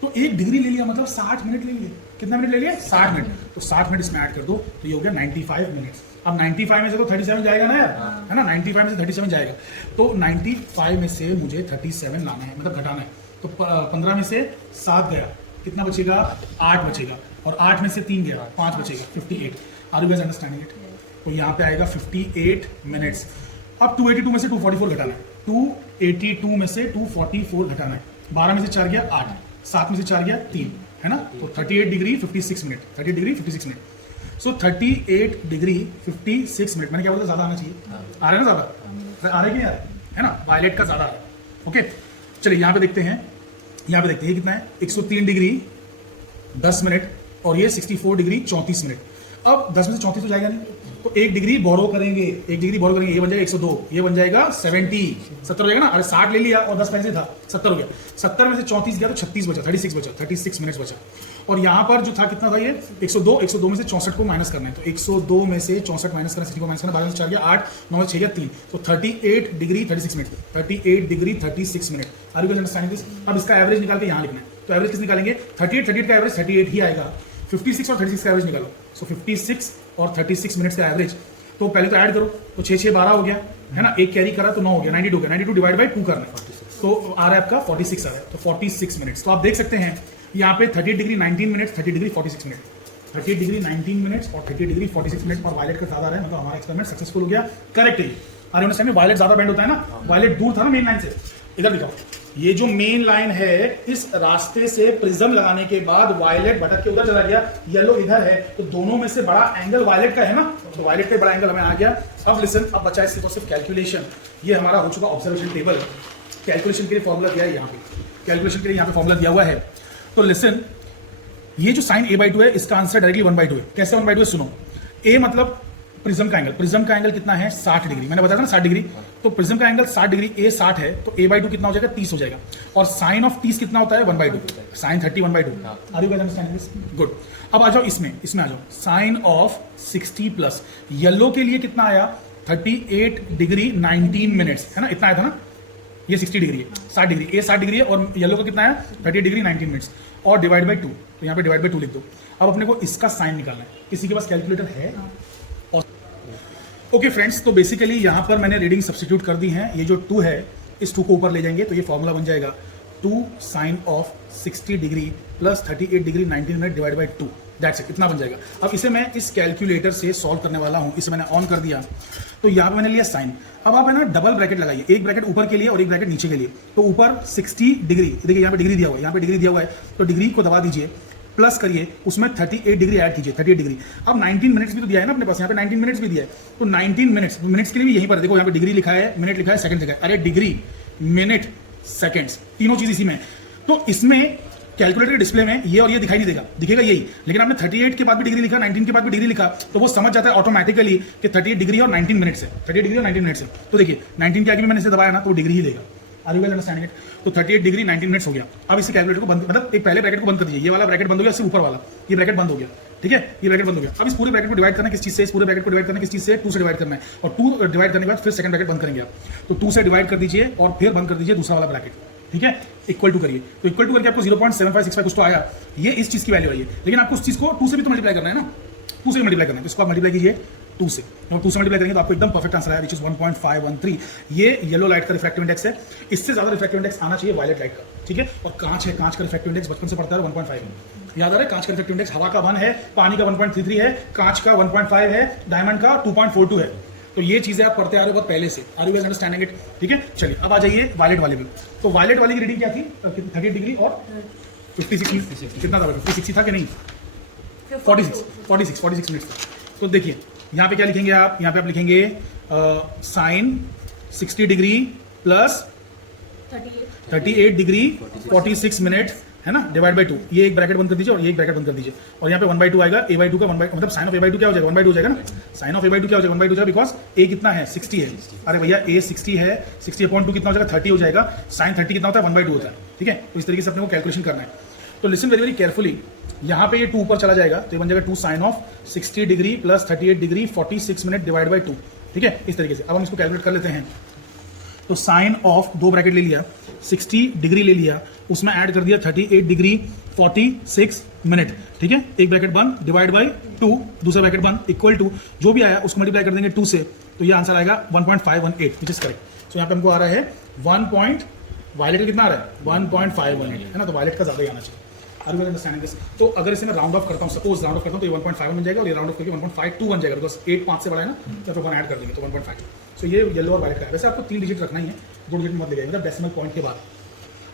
तो 1 डिग्री ले लिया, मतलब 60 मिनट ले लिए। कितना मिनट ले लिया? 60 मिनट। तो 60 मिनट इसमें ऐड कर दो तो ये हो गया 95 मिनट्स। अब 95 में से तो 37 जाएगा ना यार, है ना, 95 में से 37 जाएगा, तो 95 में से मुझे 37 लाना है, मतलब घटाना है। तो 15 में से 7 गया, कितना बचेगा? 8 बचेगा, और 8 में से 3 गया, 5 बचेगा, 58। Are you guys understanding it? तो यहाँ पे आएगा 58 मिनट्स। अब 282 में से 244 घटाना है, 282 में से 244 घटाना है, 12 में से 4 गया 8, 7 में से 4 गया 3, है ना, तो 38 डिग्री 56 मिनट, 38 डिग्री 56 मिनट। सो 38 डिग्री 56 मिनट, मैंने क्या बोला, ज्यादा आना चाहिए, आ रहा है ना ज्यादा, आ रहा है कि यार, है ना, वायलेट का ज्यादा आ रहा है। ओके चलिए यहाँ पे देखते हैं, यहाँ पे देखते हैं कितना है, 103 डिग्री 10 मिनट और ये 64 डिग्री 34 मिनट। अब 10 में से 34 तो जाएगा नहीं, तो 1 डिग्री बोरो करेंगे, 1 डिग्री बोरो करेंगे, ये बन जाएगा 102, ये बन जाएगा 70 हो जाएगा ना, अरे 60 ले लिया और 10 पैसे था, 70 हो गया, 70 में से 34 गया तो 36 बचा, 36 मिनट्स बचा। और यहाँ पर जो था कितना था ये 102 में से 64 को माइनस करना है, तो 102 में से 64 माइनस करना, 60 को माइनस करना, 12 में से 4 गया 8, 9 में से 6 गया 3, तो 38 degree 36 minute, 38 degree 36 minute. Are you guys understanding this? अब इसका एवरेज निकाल के यहाँ लिखना है, तो एवरेज किस निकालेंगे? 38 का एवरेज 38 ही आएगा, 56 और 36 का एवरेज निकालो, सो 56 और 36 मिनट्स का एवरेज, तो पहले तो ऐड करो, तो 6 6 12 हो गया, है ना, एक कैरी करा तो 9 हो गया, 92 गया, 92 डिवाइड बाय 2 करना है, तो आ रहा है आपका 46 आ रहा है, तो 46 मिनट्स। तो आप देख सकते हैं यहाँ पे 30 degree 19 minutes, 30 degree 46 minute, 30 degree 19 minutes और 30 डिग्री 46 मिनट, और वायलेट का ज्यादा रहा है, मतलब हमारा एक्सपेरिमेंट सक्सेसफुल हो गया, करेक्ट है। अरे अंडरस्टैंड, वायलेट ज्यादा बेंड होता है ना, वायलेट दूर था ना मेन लाइन से, इधर दिखाओ, ये जो मेन लाइन है इस रास्ते से प्रिज्म लगाने के बाद वायलेट भटक के उधर चला गया, येलो इधर है, तो दोनों में से बड़ा एंगल वायलेट का है ना, तो वायलेट का बड़ा एंगल हमें आ गया। अब लिसन, अब बचा है सिर्फ कैलकुलेशन। ये हमारा हो चुका ऑब्जर्वेशन टेबल, कैलकुलेशन के लिए फॉर्मूला दिया है यहाँ पे, कैलकुलेशन के लिए यहाँ पे फॉर्मूला दिया हुआ है। तो लिसन, ये जो साइन a/2 है इसका आंसर डायरेक्टली 1/2 है। कैसे 1/2 है सुनो, a मतलब प्रिज्म का एंगल, प्रिज्म का एंगल कितना है 60 डिग्री, मैंने बताया था ना 60 डिग्री, तो प्रिज्म का एंगल 60 डिग्री, a 60 है, तो a/2 कितना हो जाएगा 30 हो जाएगा, और साइन ऑफ 30 कितना होता है 1/2, sine 30 1/2। Are you guys understanding this? Good. अब आ जाओ इसमें आ जाओ, साइन ऑफ 60 प्लस येलो के लिए कितना आया 38 डिग्री 19 मिनट्स, है ना, इतना आया था ना, ये 60 डिग्री है, 60 डिग्री, a 60 डिग्री है, और येलो का कितना आया 38 डिग्री 19 मिनट्स, और डिवाइड बाय 2, तो यहाँ पे डिवाइड बाय 2 लिख दो। अब अपने को इसका साइन निकालना है, किसी के पास कैलकुलेटर है? ओके फ्रेंड्स, तो बेसिकली यहाँ पर मैंने रीडिंग सब्स्टिट्यूट कर दी है, ये जो 2 है इस 2 को ऊपर ले जाएंगे तो ये फॉर्मूला बन जाएगा 2 sine of 60 degree plus 38 degree 19 minute divide by 2, that's it, इतना बन जाएगा। अब इसे मैं इस कैलकुलेटर से सॉल्व करने वाला हूँ, इसे मैंने ऑन कर दिया, तो यहाँ पे मैंने लिया साइन। अब आप है ना डबल ब्रैकेट लगाइए, एक ब्रैकेट ऊपर के लिए और एक ब्रैकेट नीचे के लिए, तो ऊपर 60 डिग्री, देखिए यहाँ पे डिग्री दिया हुआ है, यहाँ पे डिग्री दिया हुआ है, तो डिग्री को दबा दीजिए, प्लस करिए, उसमें 38 डिग्री ऐड कीजिए, 38 डिग्री। अब 19 मिनट्स भी तो दिया है ना अपने पास, यहाँ पे 19 मिनट्स भी दिया है, तो 19 मिनट्स के लिए भी यहीं पर देखो, यहाँ पे डिग्री लिखा है, मिनट लिखा है, सेकंड लिखा है, अरे डिग्री मिनट सेकंड्स तीनों चीज इसी में, तो इसमें कैलकुलेटर के डिस्प्ले में ये और ये दिखाई नहीं देगा, दिखेगा यही, लेकिन आपने 38 के बाद भी डिग्री लिखा, 19 के बाद भी डिग्री लिखा, तो वो समझ जाता है ऑटोमेटिकली कि 38 डिग्री और 19 मिनट्स है, 38 डिग्री और 19 मिनट्स है। तो देखिए 19 के आगे भी मैंने इसे दबाया ना, तो डिग्री ही देगा। Are you guys understanding it? तो 38 डिग्री 19 मिनट्स हो गया। अब इसे कैलकुलेटर को बंद, मतलब एक पहले ब्रैकेट को बंद कर दीजिए, ये वाला ब्रैकेट बंद हो गया, इससे ऊपर वाला ये ब्रैकेट बंद हो गया, ठीक है, ये ब्रैकेट बंद हो गया। अब इस पूरे ब्रैकेट को डिवाइड करना किस चीज से, इस पूरे ब्रैकेट को डिवाइड करना किस चीज से, 2 से डिवाइड करना है, और 2 डिवाइड करने के बाद फिर सेकंड ब्रैकेट बंद करेंगे आप, तो 2 से डिवाइड कर दीजिए और फिर बंद कर दीजिए दूसरा वाला ब्रैकेट, ठीक है, इक्वल टू करिए, तो इक्वल टू करके आपको 0.7565 कुछ तो आया, ये इस चीज़ की वैल्यू आई है, लेकिन आपको उस चीज़ को 2 से भी तो मल्टीप्लाई करना है ना, 2 से मल्टीप्लाई करना है, तो इसको आप मल्टीप्लाई कीजिए 2 से, और 2 से मल्टीप्लाई करेंगे तो आपको एकदम परफेक्ट आंसर आया, विच इज 1.513। ये येलो लाइट का रिफ्रैक्टिव इंडेक्स है, इससे ज़्यादा रिफ्रैक्टिव इंडेक्स आना चाहिए वायलेट लाइट का, ठीक है। और कांच है, कांच का रिफ्रैक्टिव इंडेक्स बचपन से पढ़ता है 1.5 याद आ रहा है, कांच का रिफ्रैक्टिव इंडेक्स हवा का 1 है, पानी का 1.33 है, कांच का 1.5 है, डायमंड का 2.42 है। तो ये चीज़ें आप पढ़ते आ रहे हो बहुत पहले से, are you guys understanding it, ठीक है। चलिए अब आ जाइए वायलेट वाले में। तो वायलेट वाली की रीडिंग क्या थी, 38 डिग्री और 56 कितना था, 56 था कि नहीं, 46 मिनट्स था। तो देखिए यहाँ पे क्या लिखेंगे आप, यहाँ पे आप लिखेंगे sine 60 degree plus 38 degree 46 minute है ना, डिवाइड बाई 2, ये एक ब्रैकेट बंद कर दीजिए और ये एक ब्रैकेट बंद कर दीजिए, और यहाँ पे 1/2 आएगा, a/2 का 1 मतलब साइन ऑफ a/2 क्या हो जाएगा, 1/2 हो जाएगा ना, साइन ऑफ a/2 क्या हो जाएगा, 1/2 हो जाएगा, बिकॉज a कितना है 60 है, अरे भैया a 60 है, 60/2 कितना हो जाएगा 30 हो जाएगा, साइन 30 कितना होता है 1/2 होता है, ठीक है। तो इस तरीके से अपने को कैलकुलेशन करना है। तो लिसन वेरी वेरी केयरफुली, यहाँ पे ये 2 ऊपर चला जाएगा तो ये बन जाएगा 2 sine of 60 degree plus 38 degree 46 minute divide by 2, ठीक है, इस तरीके से। अब हम इसको कैलकुलेट कर लेते हैं। तो साइन ऑफ 2 ब्रैकेट ले लिया, 60 डिग्री ले लिया, उसमें ऐड कर दिया 38 डिग्री 46 मिनट, ठीक है, एक ब्रैकेट बंद डिवाइड बाई 2, दूसरा ब्रैकेट बंद इक्वल टू जो भी आया उसको मल्टीप्लाई कर देंगे 2 से, तो ये आंसर आएगा 1.518 विच इज करेक्ट। तो यहाँ पे हमको आ रहा है 1. वायलेट का कितना आ रहा है 1.518 है ना, तो वायलेट का ज़्यादा ही आना चाहिए। Are you understanding this? तो अगर इसे मैं राउंड ऑफ करता हूँ, सपोज राउंड ऑफ करता हूँ तो ये 1.5 बन जाएगा और ये राउंड ऑफ करके 1.52 बन जाएगा, बिकॉज 8 5 से बड़ा है ना, तो फिर 1 ऐड कर देंगे तो 1.5। सो ये येलो और वायलेट का है। वैसे आपको 3 डिजिट रखना ही है, 2 डिजिट मत लगाइए, मतलब डेसिमल पॉइंट के बाद।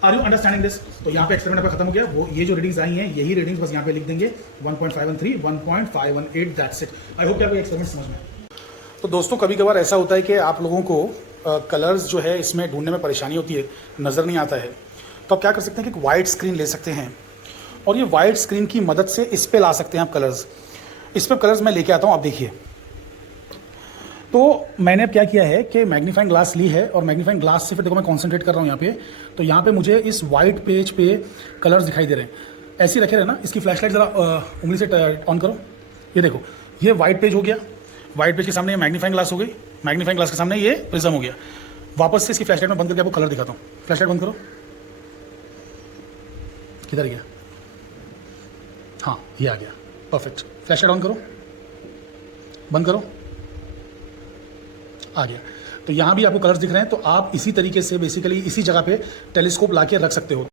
Are you understanding this? तो यहाँ पे एक्सपेरिमेंट आपका खत्म हो गया, वो ये जो रीडिंग्स आई हैं यही रीडिंग्स बस यहाँ पे लिख देंगे 1.513 1.518 दैट्स इट। आई होप कि आपको एक्सपेरिमेंट समझ में। तो दोस्तों कभी कभार ऐसा होता है कि आप लोगों को कलर्स जो है इसमें ढूंढने में परेशानी होती है, नज़र नहीं आता है, तो आप क्या कर सकते हैं कि एक वाइट स्क्रीन ले सकते हैं और ये वाइट स्क्रीन की मदद से इस पे ला सकते हैं आप कलर्स। इस पे कलर्स मैं लेके आता हूँ, आप देखिए। तो मैंने अब क्या किया है कि मैग्नीफाइंग ग्लास ली है और मैग्नीफाइंग ग्लास से फिर देखो मैं कॉन्सेंट्रेट कर रहा हूँ यहाँ पे, तो यहाँ पे मुझे इस वाइट पेज पे कलर्स दिखाई दे रहे हैं, ऐसे ही रखे रहे ना। इसकी फ्लैशलाइट ज़रा उंगली से ऑन करो, ये देखो ये वाइट पेज हो गया, वाइट पेज के सामने ये मैग्नीफाइंग ग्लास हो गई, मैग्नीफाइंग ग्लास के सामने ये प्रिज्म हो गया। वापस से इसकी फ्लैशलाइट में बंद करके आपको कलर दिखाता हूँ। फ्लैशलाइट बंद करो, किधर गया, हाँ ये आ गया, परफेक्ट। फ्लैशलाइट ऑन करो, बंद करो, आ गया। तो यहाँ भी आपको कलर्स दिख रहे हैं, तो आप इसी तरीके से बेसिकली इसी जगह पे टेलीस्कोप लाके रख सकते हो।